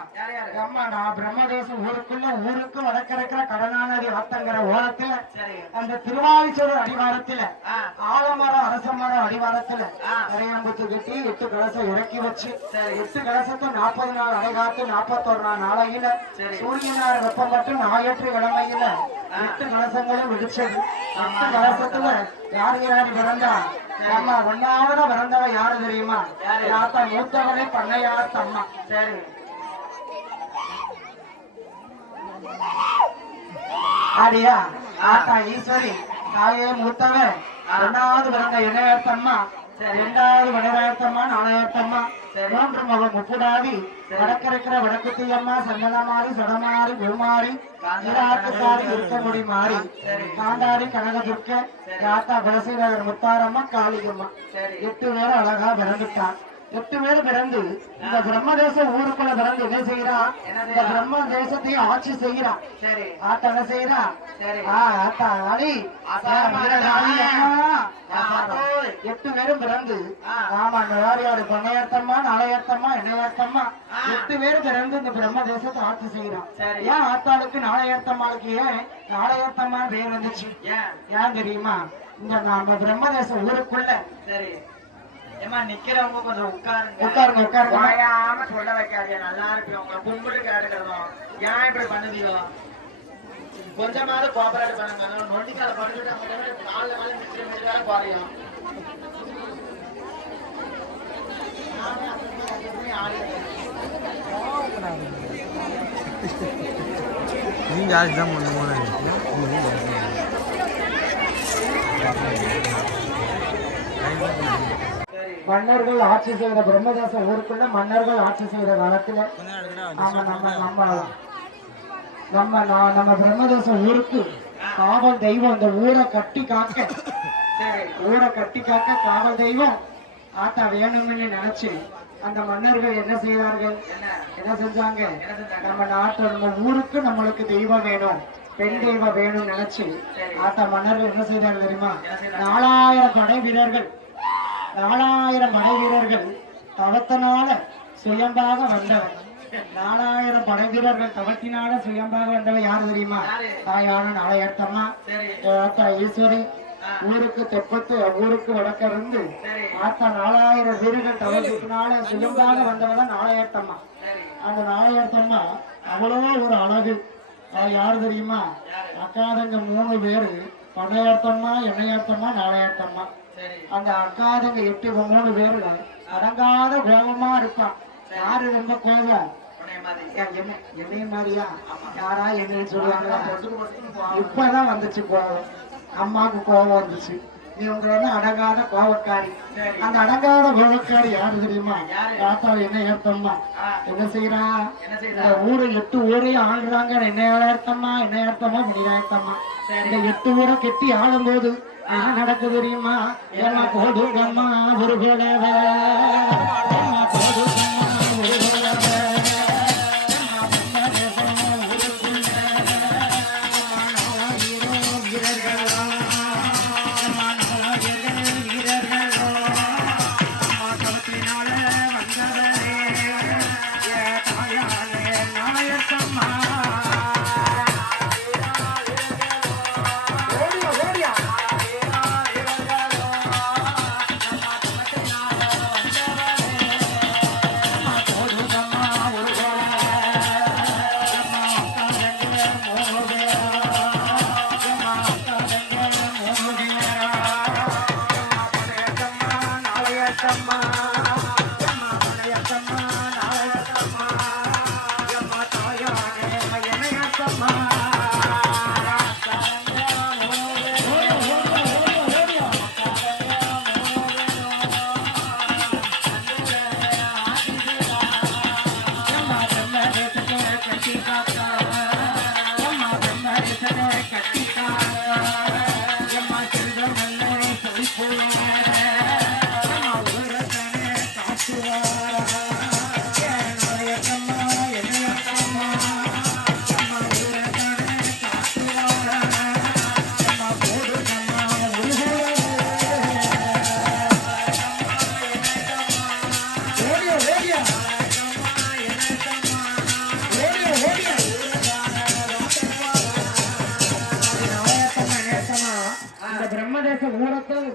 அம்மாடா பிரம்மதேசம் ஊருக்கு வடக்கிற கடனாநதி ஆத்தங்கிற ஓரத்துல அந்த திருவாவிச்சூர் அடிவாரத்துல ஆலமரம் அரசமரம் அடிவாரத்துல கரையம்புத்து கட்டி 8 கலசம் இறக்கி வச்சு 8 கலசத்தை 40 நாள் அடைகாத்து 41 நாள் நாளையில சூரியனார் வெப்பம் மட்டும் ஞாயிற்று கிழமையில 8 கலசங்களும் விடிச்சது. 8 கலசத்துல யார் யார் பிறந்தா? அம்மா ஒன்னாவது பிறந்தவ யாரு தெரியுமா? யாத்தா மூத்தவனே பண்ணையார் அம்மா. சரி ஆடியா ஆத்தா ஈஸ்வரி தாயே மூத்தவன் இரண்டாவது பிறந்த இணையத்தம்மா இரண்டாவது வடராயத்தம்மா நாலாயிரத்தம்மா மூன்று மகம் முப்புடாதி வடக்கிருக்கிற வடக்குத்தி அம்மா சந்தனமாரி சடமாரி குருமாரி ஈராட்டுக்காரி இருக்கமுடி மாறி காண்டாடி கனகதுர்க்க யாத்தா குலசீநகர் முத்தாரம்மா காளியம்மா 8 பேர் அழகா பிறந்துட்டான் 8 பேர் பிறந்து இந்த பிரம்மதேச ஊருக்குள்ள பிறந்து என்ன செய்யறான் இந்த பிரம்ம தேசத்தை ஆட்சி செய்யறான் ஆத்தா என்ன செய்யறா ஆத்தா அடி 8 பேரும் பிறந்து ஆமா நோயாளியோட பொன்னையர்த்தம்மா நாளையர்த்தம்மா எண்ணையர்த்தம்மா 8 பேர் பிறந்து இந்த பிரம்ம தேசத்தை ஆட்சி செய்யறான் ஏன் ஆத்தாளுக்கு நாளையர்த்தம்மாளுக்கு ஏன் நாளையர்த்தம்மா பேர் வந்துச்சு ஏன் தெரியுமா இந்த நம்ம பிரம்மதேச ஊருக்குள்ள ஏமா நிக்கிறவங்க கொஞ்சம் உட்காருங்க உட்காருங்க வாயாம சொல்ல வைக்காதீங்க நல்லா இருக்கு உங்களை கும்பிட்டு கேட்டுக்கிறோம் ஏன் இப்படி பண்ணுதீங்க கொஞ்சமாவது கோஆபரேட் பண்ணுங்க நொண்டிக்கால பண்ணிட்டு அவங்க நாலு நாள் நிக்கிற மாதிரி வேற பாருங்க நீங்க ஆச்சுதான் பண்ணுவோம் மன்னர்கள் ஆட்சி செய்யற பிரம்மதாச ஊருக்குள்ள மன்னர்கள் ஆட்சி செய்யற காலத்துல நம்ம பிரம்மதாச ஊருக்கு காவல் தெய்வம் இந்த ஊரை கட்டி காக்க காவல் தெய்வம் ஆத்தா வேணும்னு நினைச்சு அந்த மன்னர்கள் என்ன செய்தார்கள் என்ன செஞ்சாங்க நம்ம நாட்டு நம்ம ஊருக்கு நம்மளுக்கு தெய்வம் வேணும் பெண் தெய்வம் வேணும்னு நினைச்சு ஆத்தா மன்னர்கள் என்ன செய்தார்கள் தெரியுமா 4000 படை வீரர்கள் 4000 படை வீரர்கள் தவத்தினால சுயம்பாக வந்தவர் 4000 படை வீரர்கள் தவத்தினால சுயம்பாக வந்தவர் யாரு தெரியுமா தாயான நாளையர்த்தம்மா ஆத்தா ஈஸ்வரி ஊருக்கு தெப்பத்து ஊருக்கு வடக்க இருந்து ஆத்தா 4000 வீரர்கள் தவத்தினால சுயம்பாக வந்தவதான் நாளையர்த்தம்மா அந்த நாளையர்த்தம்மா அவ்வளோ ஒரு அழகு யாரு தெரியுமா அக்காதங்க 3 பேரு படையர்த்தம்மா எண்ணையர்த்தம்மா நாளையர்த்தம்மா அந்த அக்காதங்க 3 பேரு அடங்காத கோபமா இருப்பான் யாரு ரொம்ப கோபம் என்னைய மாதிரியா யாரா என்னன்னு சொல்லுவாங்க இப்பதான் வந்துச்சு கோபம் அம்மாவுக்கு கோபம் வந்துச்சு இவங்க வந்து அடங்காத கோபக்காரி அந்த அடங்காத கோபக்காரி யாரு தெரியுமா தாத்தா என்ன ஏத்தம்மா என்ன செய்யறா இந்த ஊரு 8 ஊரையும் ஆளுறாங்க என்ன ஏத்தம்மா முடியாத்தம்மா இந்த 8 ஊரை கெட்டி ஆளும் போது என்ன நடக்குது தெரியுமா ஏமா போடுங்கம்மா ஒரு போடவே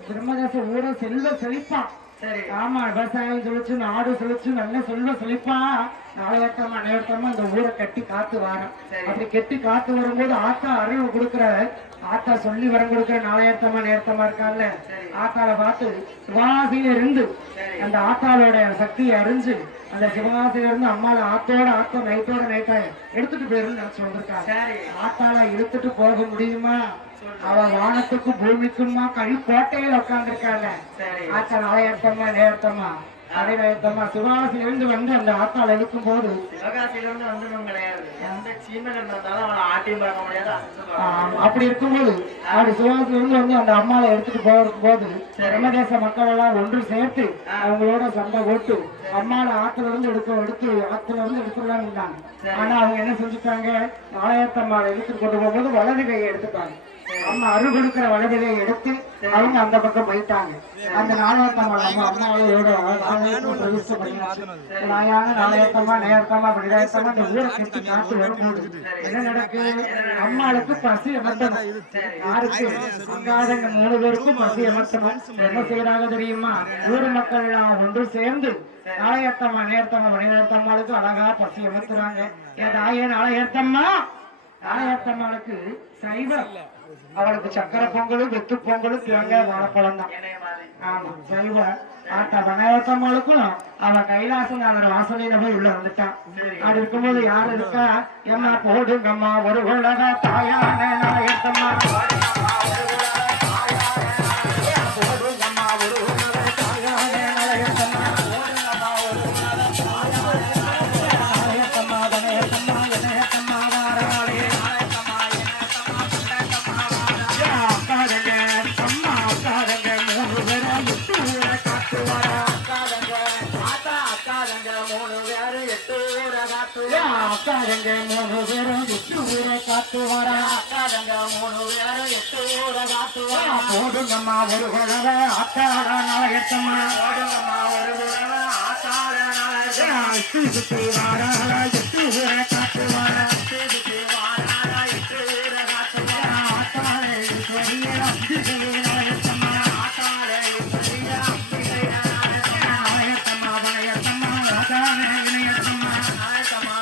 பிரம்மதேச ஊரை செல்வ செழிப்பான் ஆமா விவசாயம் செழிச்சு நாடு செழிச்சு நல்ல செல்வ செழிப்பா நாளையத்தமா நேரத்தமா இந்த ஊரை கட்டி காத்து வாரம் அப்படி கட்டி காத்து வரும்போது ஆத்தா அறிவு கொடுக்குற ஆத்தா சொல்லி வரம் கொடுக்குற நாளையத்தமா நேரத்தமா இருக்கான்ல ஆத்தால பார்த்து சிவகாசியில இருந்து அந்த ஆத்தாளோட சக்தியை அறிஞ்சு அந்த சிவகாசியில இருந்து அம்மாவை ஆத்தா நைட்டோட நைட்டா எடுத்துட்டு போயிருந்து நினைச்சு வந்திருக்காங்க ஆத்தால இழுத்துட்டு போக முடியுமா அவ வானத்துக்கும் பூமிக்குமா கழி கோட்டையில உட்கார்ந்துருக்காங்க. சரி ஆத்தா நாளையத்தம்மா நேரத்தம்மா அடையாளத்தம்மா சிவாசிலிருந்து வந்து அந்த ஆத்தாள் எடுக்கும் போது சிவகாசியிலிருந்து வந்துடும் கிடையாது. எந்த சீமன் இருந்தாலும் அவனை ஆட்டியும் பார்க்க முடியாது, அசைச்சு பார்க்க முடியாது. அப்படி இருக்கும்போது அப்படி சிவாசிலிருந்து வந்து அந்த அம்மாவை எடுத்துட்டு போகும்போது பிரம்மதேச மக்கள் எல்லாம் ஒன்று சேர்த்து அவங்களோட சண்டை போட்டு அம்மாவை ஆத்துல இருந்து எடுத்துடலாம் இருந்தாங்க. ஆனா அவங்க என்ன செஞ்சுட்டாங்க, நாளையத்தம்மாவை எடுத்துட்டு கொண்டு போகும்போது வலது கையை எடுத்துட்டாங்க. அம்மா அருள் கொடுக்கிற வலது கையை எடுத்து அவங்க அந்த பக்கம் போயிட்டாங்க. அந்த நாளையத்தம்மா நம்ம அம்மாவோட நாளையத்தம்மா நேரத்தம்மா விடாயத்தம்மா அந்த ஊரை கட்டி காத்து வரும்போது என்ன நடக்கு, அம்மாளுக்கு பசி அமர்த்தணும். யாருக்கு அங்காதங்க 3 பேருக்கும் பசி அமர்த்தணும். என்ன செய்யறாங்க தெரியுமா, ஊர் மக்கள் எல்லாம் ஒன்று சேர்ந்து நாளையத்தம்மா நேரத்தம்மா மணிநேரத்தம்மாளுக்கு அழகா பசி அமர்த்துறாங்க. என் தாயே நாளையத்தம்மா, நாளையத்தம்மாளுக்கு சைவம், அவளுக்கு சக்கரை பொங்கலும் வெத்து பொங்கலும் தேங்காய் வாழைப்பழம் தான். ஆமா சைவ ஆட்டா மனையத்தம்மாளுக்கும் அவன் கைலாசநாதர் வாசலையில போய் உள்ள வந்துட்டான். அப்படி இருக்கும்போது யாரு இருக்கா, என்ன போடுங்கம்மா ஒரு உலக தாயான நாளையத்தம்மா, போடுங்கம்மா ஒரு உலக தாயான நாளையத்தம்மா, நாளையத்தம்மா தனையத்தம்மா இணையத்தம்மா வாராளே அக்காரங்க 3 பேரும் 8 ஊரை காத்து வரா. அக்காரங்க 3 பேரும் 8 ஊரை காத்து வரா. போடுங்கம்மா ஒரு குழவ ஆத்தாட நாளையத்தம்மா, போடுங்கம்மா ஒரு குழவ ஆத்தாட நாளையத்தம்மா, 8 வாராளா 8 ஊரை காத்து வரா. 8 வாராளா 8 ஊரை காத்து வரா. ஆத்தாட பெரிய அம்பிகை நாளையத்தம்மா, ஆத்தாட பெரிய அம்பிகை நாளையத்தம்மா, நாளையத்தம்மா ஆத்தாட இணையத்தம்மா, நாளையத்தம்மா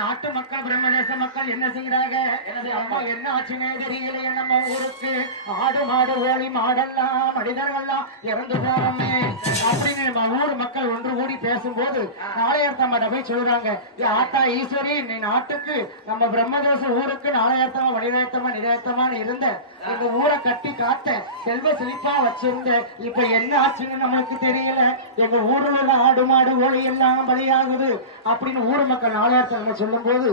நாட்டு மக்கள் பிரம்மதேச மக்கள் என்ன செய்யறாங்க, அம்மா என்ன ஆச்சுன்னே தெரியலையே, நம்ம ஊருக்கு ஆடு மாடு கோழி மாடெல்லாம் மனிதர்கள்லாம் இறந்து போறோமே அப்படின்னு ஊர் மக்கள் ஒன்று கூடி பேசும்போது நாளையத்தம்மா போய் சொல்றாங்க, ஆத்தா ஈஸ்வரி நீ நாட்டுக்கு நம்ம பிரம்மதேச ஊருக்கு நாளையத்தம்மா வடிவேத்தம்மா நிலையத்தம்மான்னு இருந்த எங்க ஊரை கட்டி காத்த செல்வ செழிப்பா வச்சிருந்த இப்ப என்ன ஆச்சுன்னு நம்மளுக்கு தெரியல, எங்க ஊர்ல உள்ள ஆடு மாடு கோழி எல்லாம் பலியாகுது அப்படின்னு ஊர் மக்கள் நாளையத்தம்மா சொல்லும் போது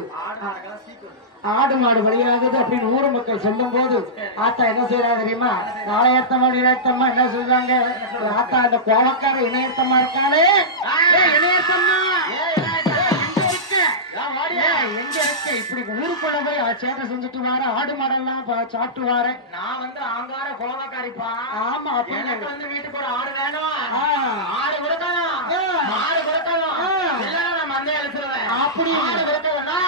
ஆடு மாடு வழியாகுது அப்படின்னு ஊர் மக்கள் சொல்லும் போது ஆத்தா என்ன செய்யறாங்க தெரியுமா? நாளையத்தம்மா இணையத்தம்மா என்ன சொல்றாங்க? ஆத்தா அந்த கோவக்கார இணையத்தம்மா இருக்காளே, இணையத்தம்மா எங்க இருக்க? இப்படி ஊருக்குள்ள போய் சேட்டை செஞ்சுட்டு வார, ஆடு மாடெல்லாம் சாப்பிட்டு வார. நான் வந்து ஆங்கார கோபக்காரிப்பா. ஆமா, எனக்கு வந்து வீட்டுக்கு ஒரு ஆடு வேணும், ஆடு கொடுக்கணும், மாடு கொடுக்கணும், இல்லைன்னா நான் மந்தைய அழைச்சிருவேன். அப்படி ஆடு கொடுக்கணும்னா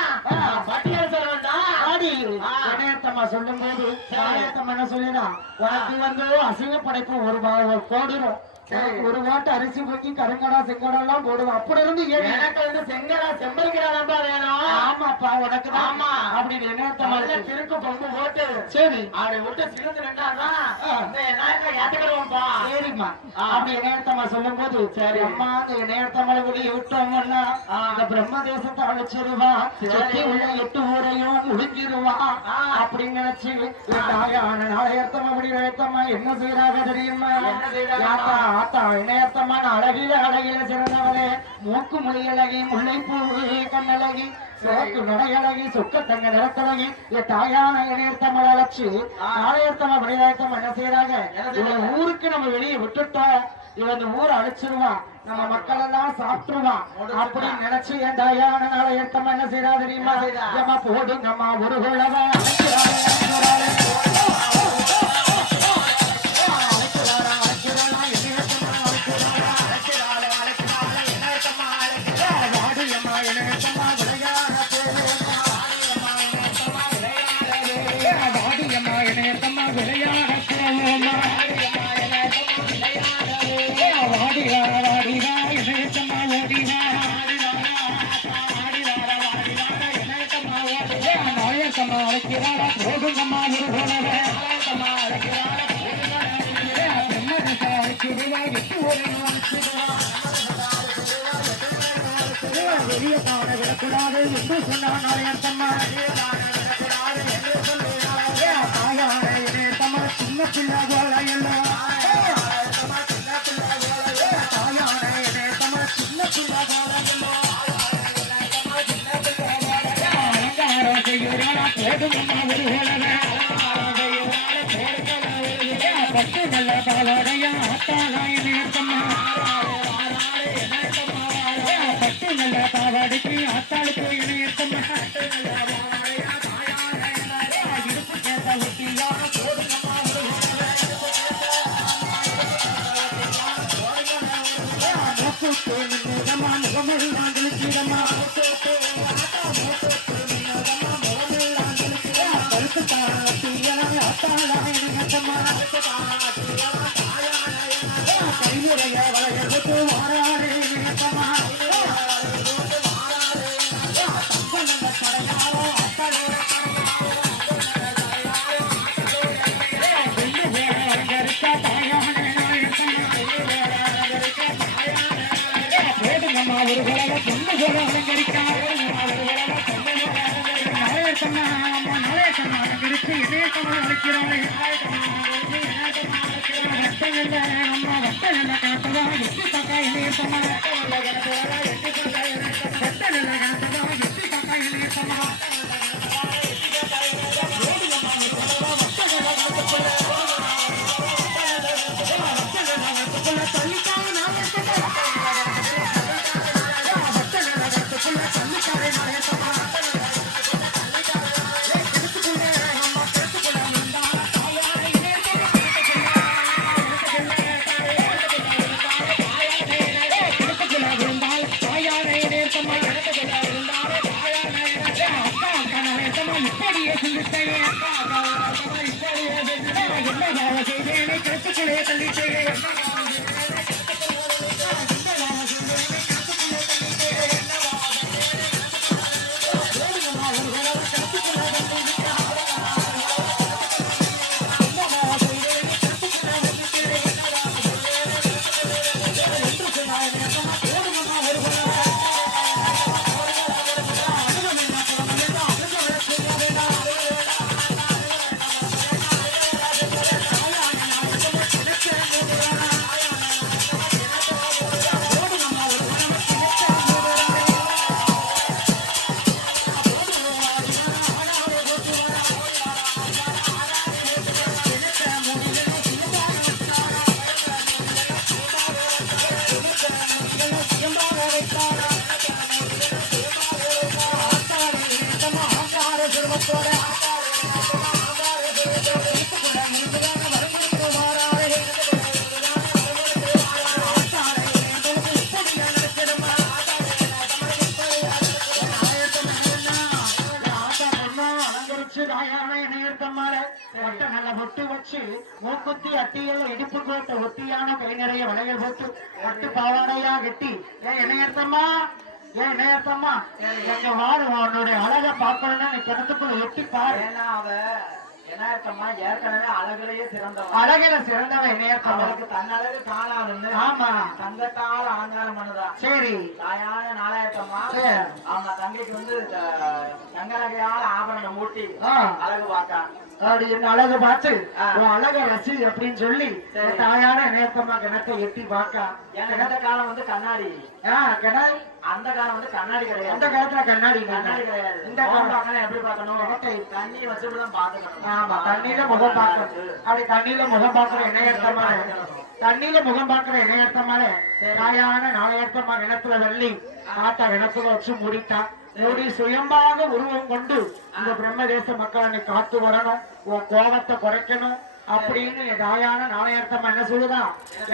பட்டியல் சொல்ல வேண்டாம். ஆடி இணையத்தம்மா சொல்லும் போது இணையத்தம்மா என்ன சொல்லினா, உனக்கு வந்து அசிங்க படைப்பு ஒரு கோடிரும், ஒரு வாட்டு அரிசி போக்கி கருங்கடா செங்கடா எல்லாம் போடுவோம். அப்படி இருந்து எனக்கு வந்து செங்கடா செம்பருக்கடா வேணும். ஆமாப்பா, உனக்கு தான். ஆமா, அப்படி இணையத்தம்மா திருக்கு பங்கு போட்டு சரி அதை விட்டு சிறுத்து ரெண்டாதான் ஏத்துக்கிடுவோம்ப்பா. சரிம்மா, அப்படி இணையத்தம்மா சொல்லும் போது சரி அம்மா அந்த இணையத்தம்மாவை வெளியே விட்டோம்னா அந்த பிரம்ம தேசத்தை அழைச்சிருவா, சுத்தி உள்ள 8 ஊரையும் முடிஞ்சிருவா அப்படின்னு நினைச்சு நாளையத்தம்மா அப்படி இணையத்தம்மா என்ன செய்யறாங்க தெரியுமா? ஆத்தா இணையத்தம்மான அழகில அழகில சிறந்தவளே, மூக்கு மொழி அழகி, முல்லை பூவு கண்ணழகி, சோக்கு நடையழகி, சுக்கத்தங்க நிறத்தழகி, தாயான இணையத்தம்மா அழைச்சு நாளையத்தம்மா விளையாட்டம்மா என்ன செய்யறாங்க? இவன் ஊருக்கு நம்ம வெளியே விட்டுட்டோம், இவன் ஊரை அழைச்சிருவான், நம்ம மக்கள் எல்லாம் சாப்பிட்டுருவான் அப்படின்னு நினைச்சு என் தாயான நாளையத்தம்மா என்ன செய்யறா தெரியுமா? ஏமா போடுங்கம்மா ஒரு குழவை வெளிய காண விடக்கூடாது என்று சொன்னான் நாளையத்தம்மா. சின்ன பிள்ளை போல எல்லாம் சின்ன பிள்ளை போல அலங்காரம் செய்கிறானா போதுமம்மா ஒரு பட்டு நல்ல பாலடையா ஆத்தாளாய நேர்த்தம்மா, பட்டு நல்ல பாவாடைக்கு ஆத்தாளுக்கு இணையத்தம்மா, இருப்பு கேட்ட ஒட்டியா முகமது நாங்களுக்கிடமா கருத்து தாத்தியா ஆத்தாளாய நேர்த்தம்மா, கைமுறைய வளையலுக்கு வாராரே நேர்த்தம்மா, ஒரு குழவை பொண்ணு போல அலங்கரிக்காம நாளையத்தம்மா அலங்கரிச்சு இணையத்தம்மா அழைக்கிறாள். வட்டமில்ல நம்ம வட்டமில்ல காட்டுவா எட்டி பக்கா இணையத்தம்மா, வட்டமில்ல காட்டுவா எட்டி பக்கா இணையத்தம்மா, இப்படியே சிந்தித்தேன் என்ன செய்தேன் கருத்துக்களே தள்ளிட்டேன். நட்டியில இடுப்பு கோட்டை ஒட்டியான கை நிறைய வளையல் போட்டு பட்டு பாவாடையா கட்டி ஏன் இணையத்தம்மா எங்க வாடு உன்னுடைய அழகை பார்க்கணும்னா நீ கிணத்துக்குள்ள எட்டி பாரு. ஏன்னா அவ இணையத்தம்மா ஏற்கனவே அழகுலயே சிறந்தவன். அழகில சிறந்தவன் இணையத்தம்மா. அவளுக்கு தன்னழகு காணாதுன்னு ஆமா தங்கத்தால அலங்காரம் பண்ணுதான். சரி தாயான நாலாயிரத்தம்மா சரி. அவங்க தங்கைக்கு வந்து தங்கநகையால ஆபரணம் மூட்டி ஆ. அழகு பார்த்தான். அப்படி என்ன அழகு பார்த்து உன் அழக ரசி அப்படின்னு சொல்லி தாயான இணையத்தம்மா கிணத்தை எட்டி பார்க்க. இந்த காலம் வந்து கண்ணாடி, கிணறு அந்த காலம் வந்து கண்ணாடி கிடையாது. அந்த காலத்துல கண்ணாடி கண்ணாடி கிடையாது. இந்த முகம் பார்க்கணும் எப்படி பார்க்கணும்? கிணத்தை தண்ணி வச்சுதான் பாத்துக்கணும். ஆமா தண்ணியில முகம் பார்க்கணும். அப்படி தண்ணியில முகம் பார்க்கிற இணையத்தம்மால தண்ணியில முகம் பார்க்கிற இணையத்தம்மால தாயான நாளையத்தம்மா கிணத்துல வெள்ளி ஆத்தா கிணத்துல வச்சு மூடிட்டா. மூடி சுயம்பாக உருவம் கொண்டு இந்த பிரம்மதேச மக்களை காத்து வரணும், உன் கோபத்தை குறைக்கணும் அப்படின்னு தாயான நாளையத்தம்மா என்ன சொல்லுதா,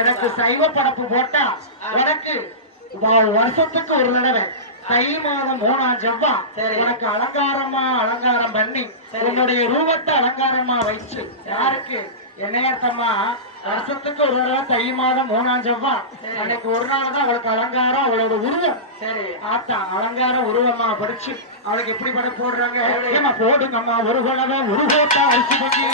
எனக்கு சைவ படப்பு போட்டா எனக்கு வருஷத்துக்கு ஒரு தடவை தை மாதம் 3ஆம் செவ்வாய் உனக்கு அலங்காரம் பண்ணி உன்னுடைய ரூபத்தை அலங்காரமா வச்சு யாருக்கு என்னையத்தம்மா வருஷத்துக்கு ஒரு தடவை தை மாதம் 3ஆம் செவ்வாய் அன்னைக்கு ஒரு நாள் தான் அவளுக்கு அலங்காரம், அவளோட உருவம் சரி ஆத்தா அலங்கார உருவமா படிச்சு அவளுக்கு எப்படி பட போடுறாங்க போடுங்கம்மா ஒரு குழவை ஒரு கோட்டா அரிசி பண்ணி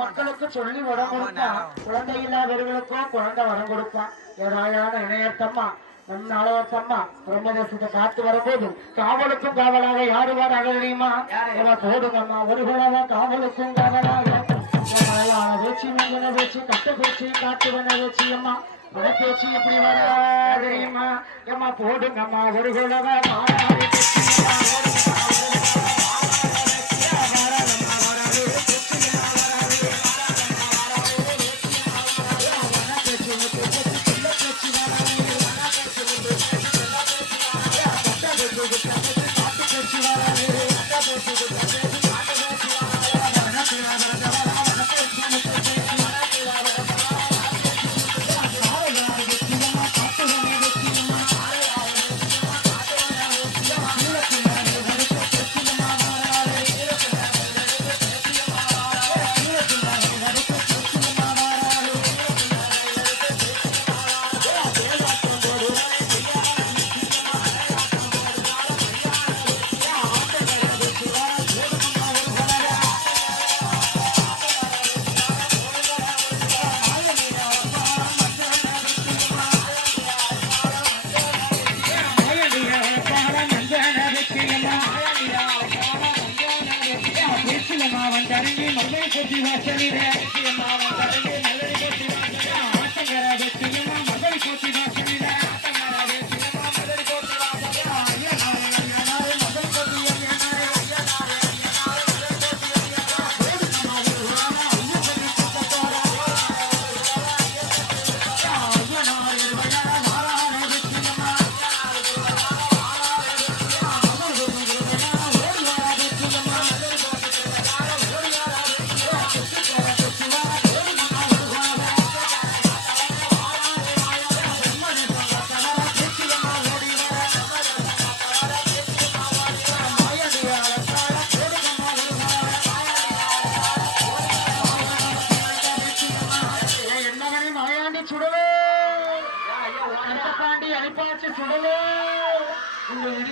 மக்களுக்கு சொல்லி வரம் கொடுப்பான், குழந்தை இல்லாதவர்களுக்கோ குழந்தை வரம் கொடுப்பான். ஏதாயான இணையத்தம்மா நாளையத்தம்மா பிரம்மதேசத்தை காத்து வரும்போது காவலுக்கும் காவலாக யாரு வராக தெரியுமா? போடுங்கம்மா ஒரு குழவா காவலுக்கும் காவலாக பேச்சு மங்கன பேச்சு கட்ட பேச்சு காட்டுவன பேச்சு அம்மா பல பேச்சு எப்படி வர தெரியுமா? ஏமா போடுங்கம்மா ஒரு குழவா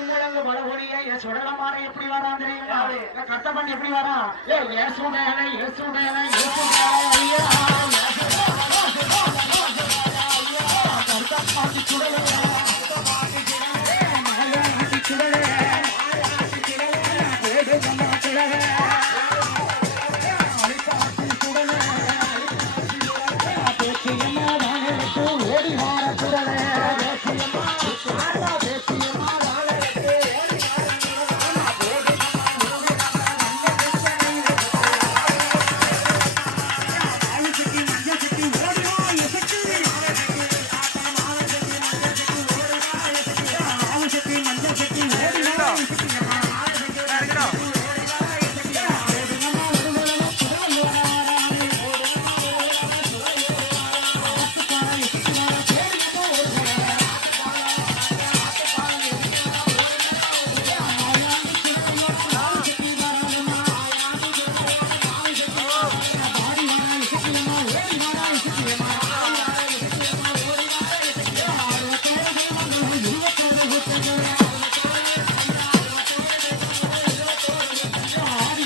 சுடுமுழங்கு மலபொடிய என் சுடலமான எப்படி வரான் தெரியுமா? கட்ட பண்ணி எப்படி வரான்? ஏ சுடலை ஏ சுடலை ஏ சுடலை ஐயா கருத்தப்பாட்டி சுடலை மாயாட்டி சுடலை வேடுகம்மா சுடலை அழிப்பாட்டி சுடலை பேச்சியம்மா வாழலுக்கு ஓடி வார சுடலை பேச்சியம்மா பேச்சியம்மா வாழலுக்கு ஓடி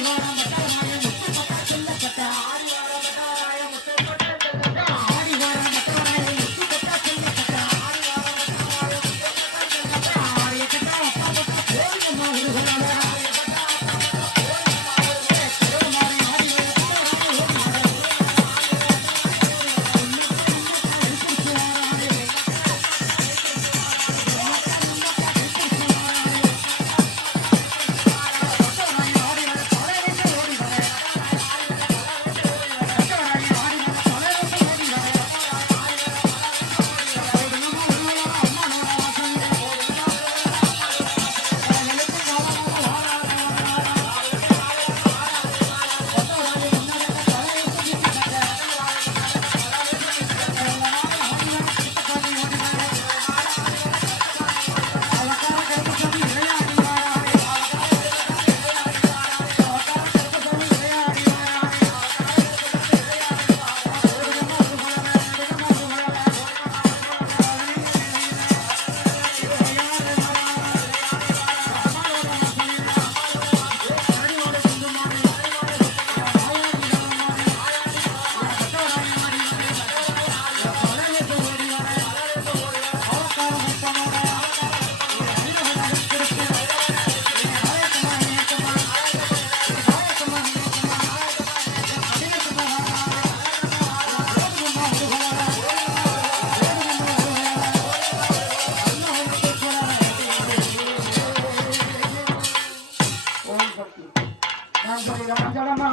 வார மஞ்சளமா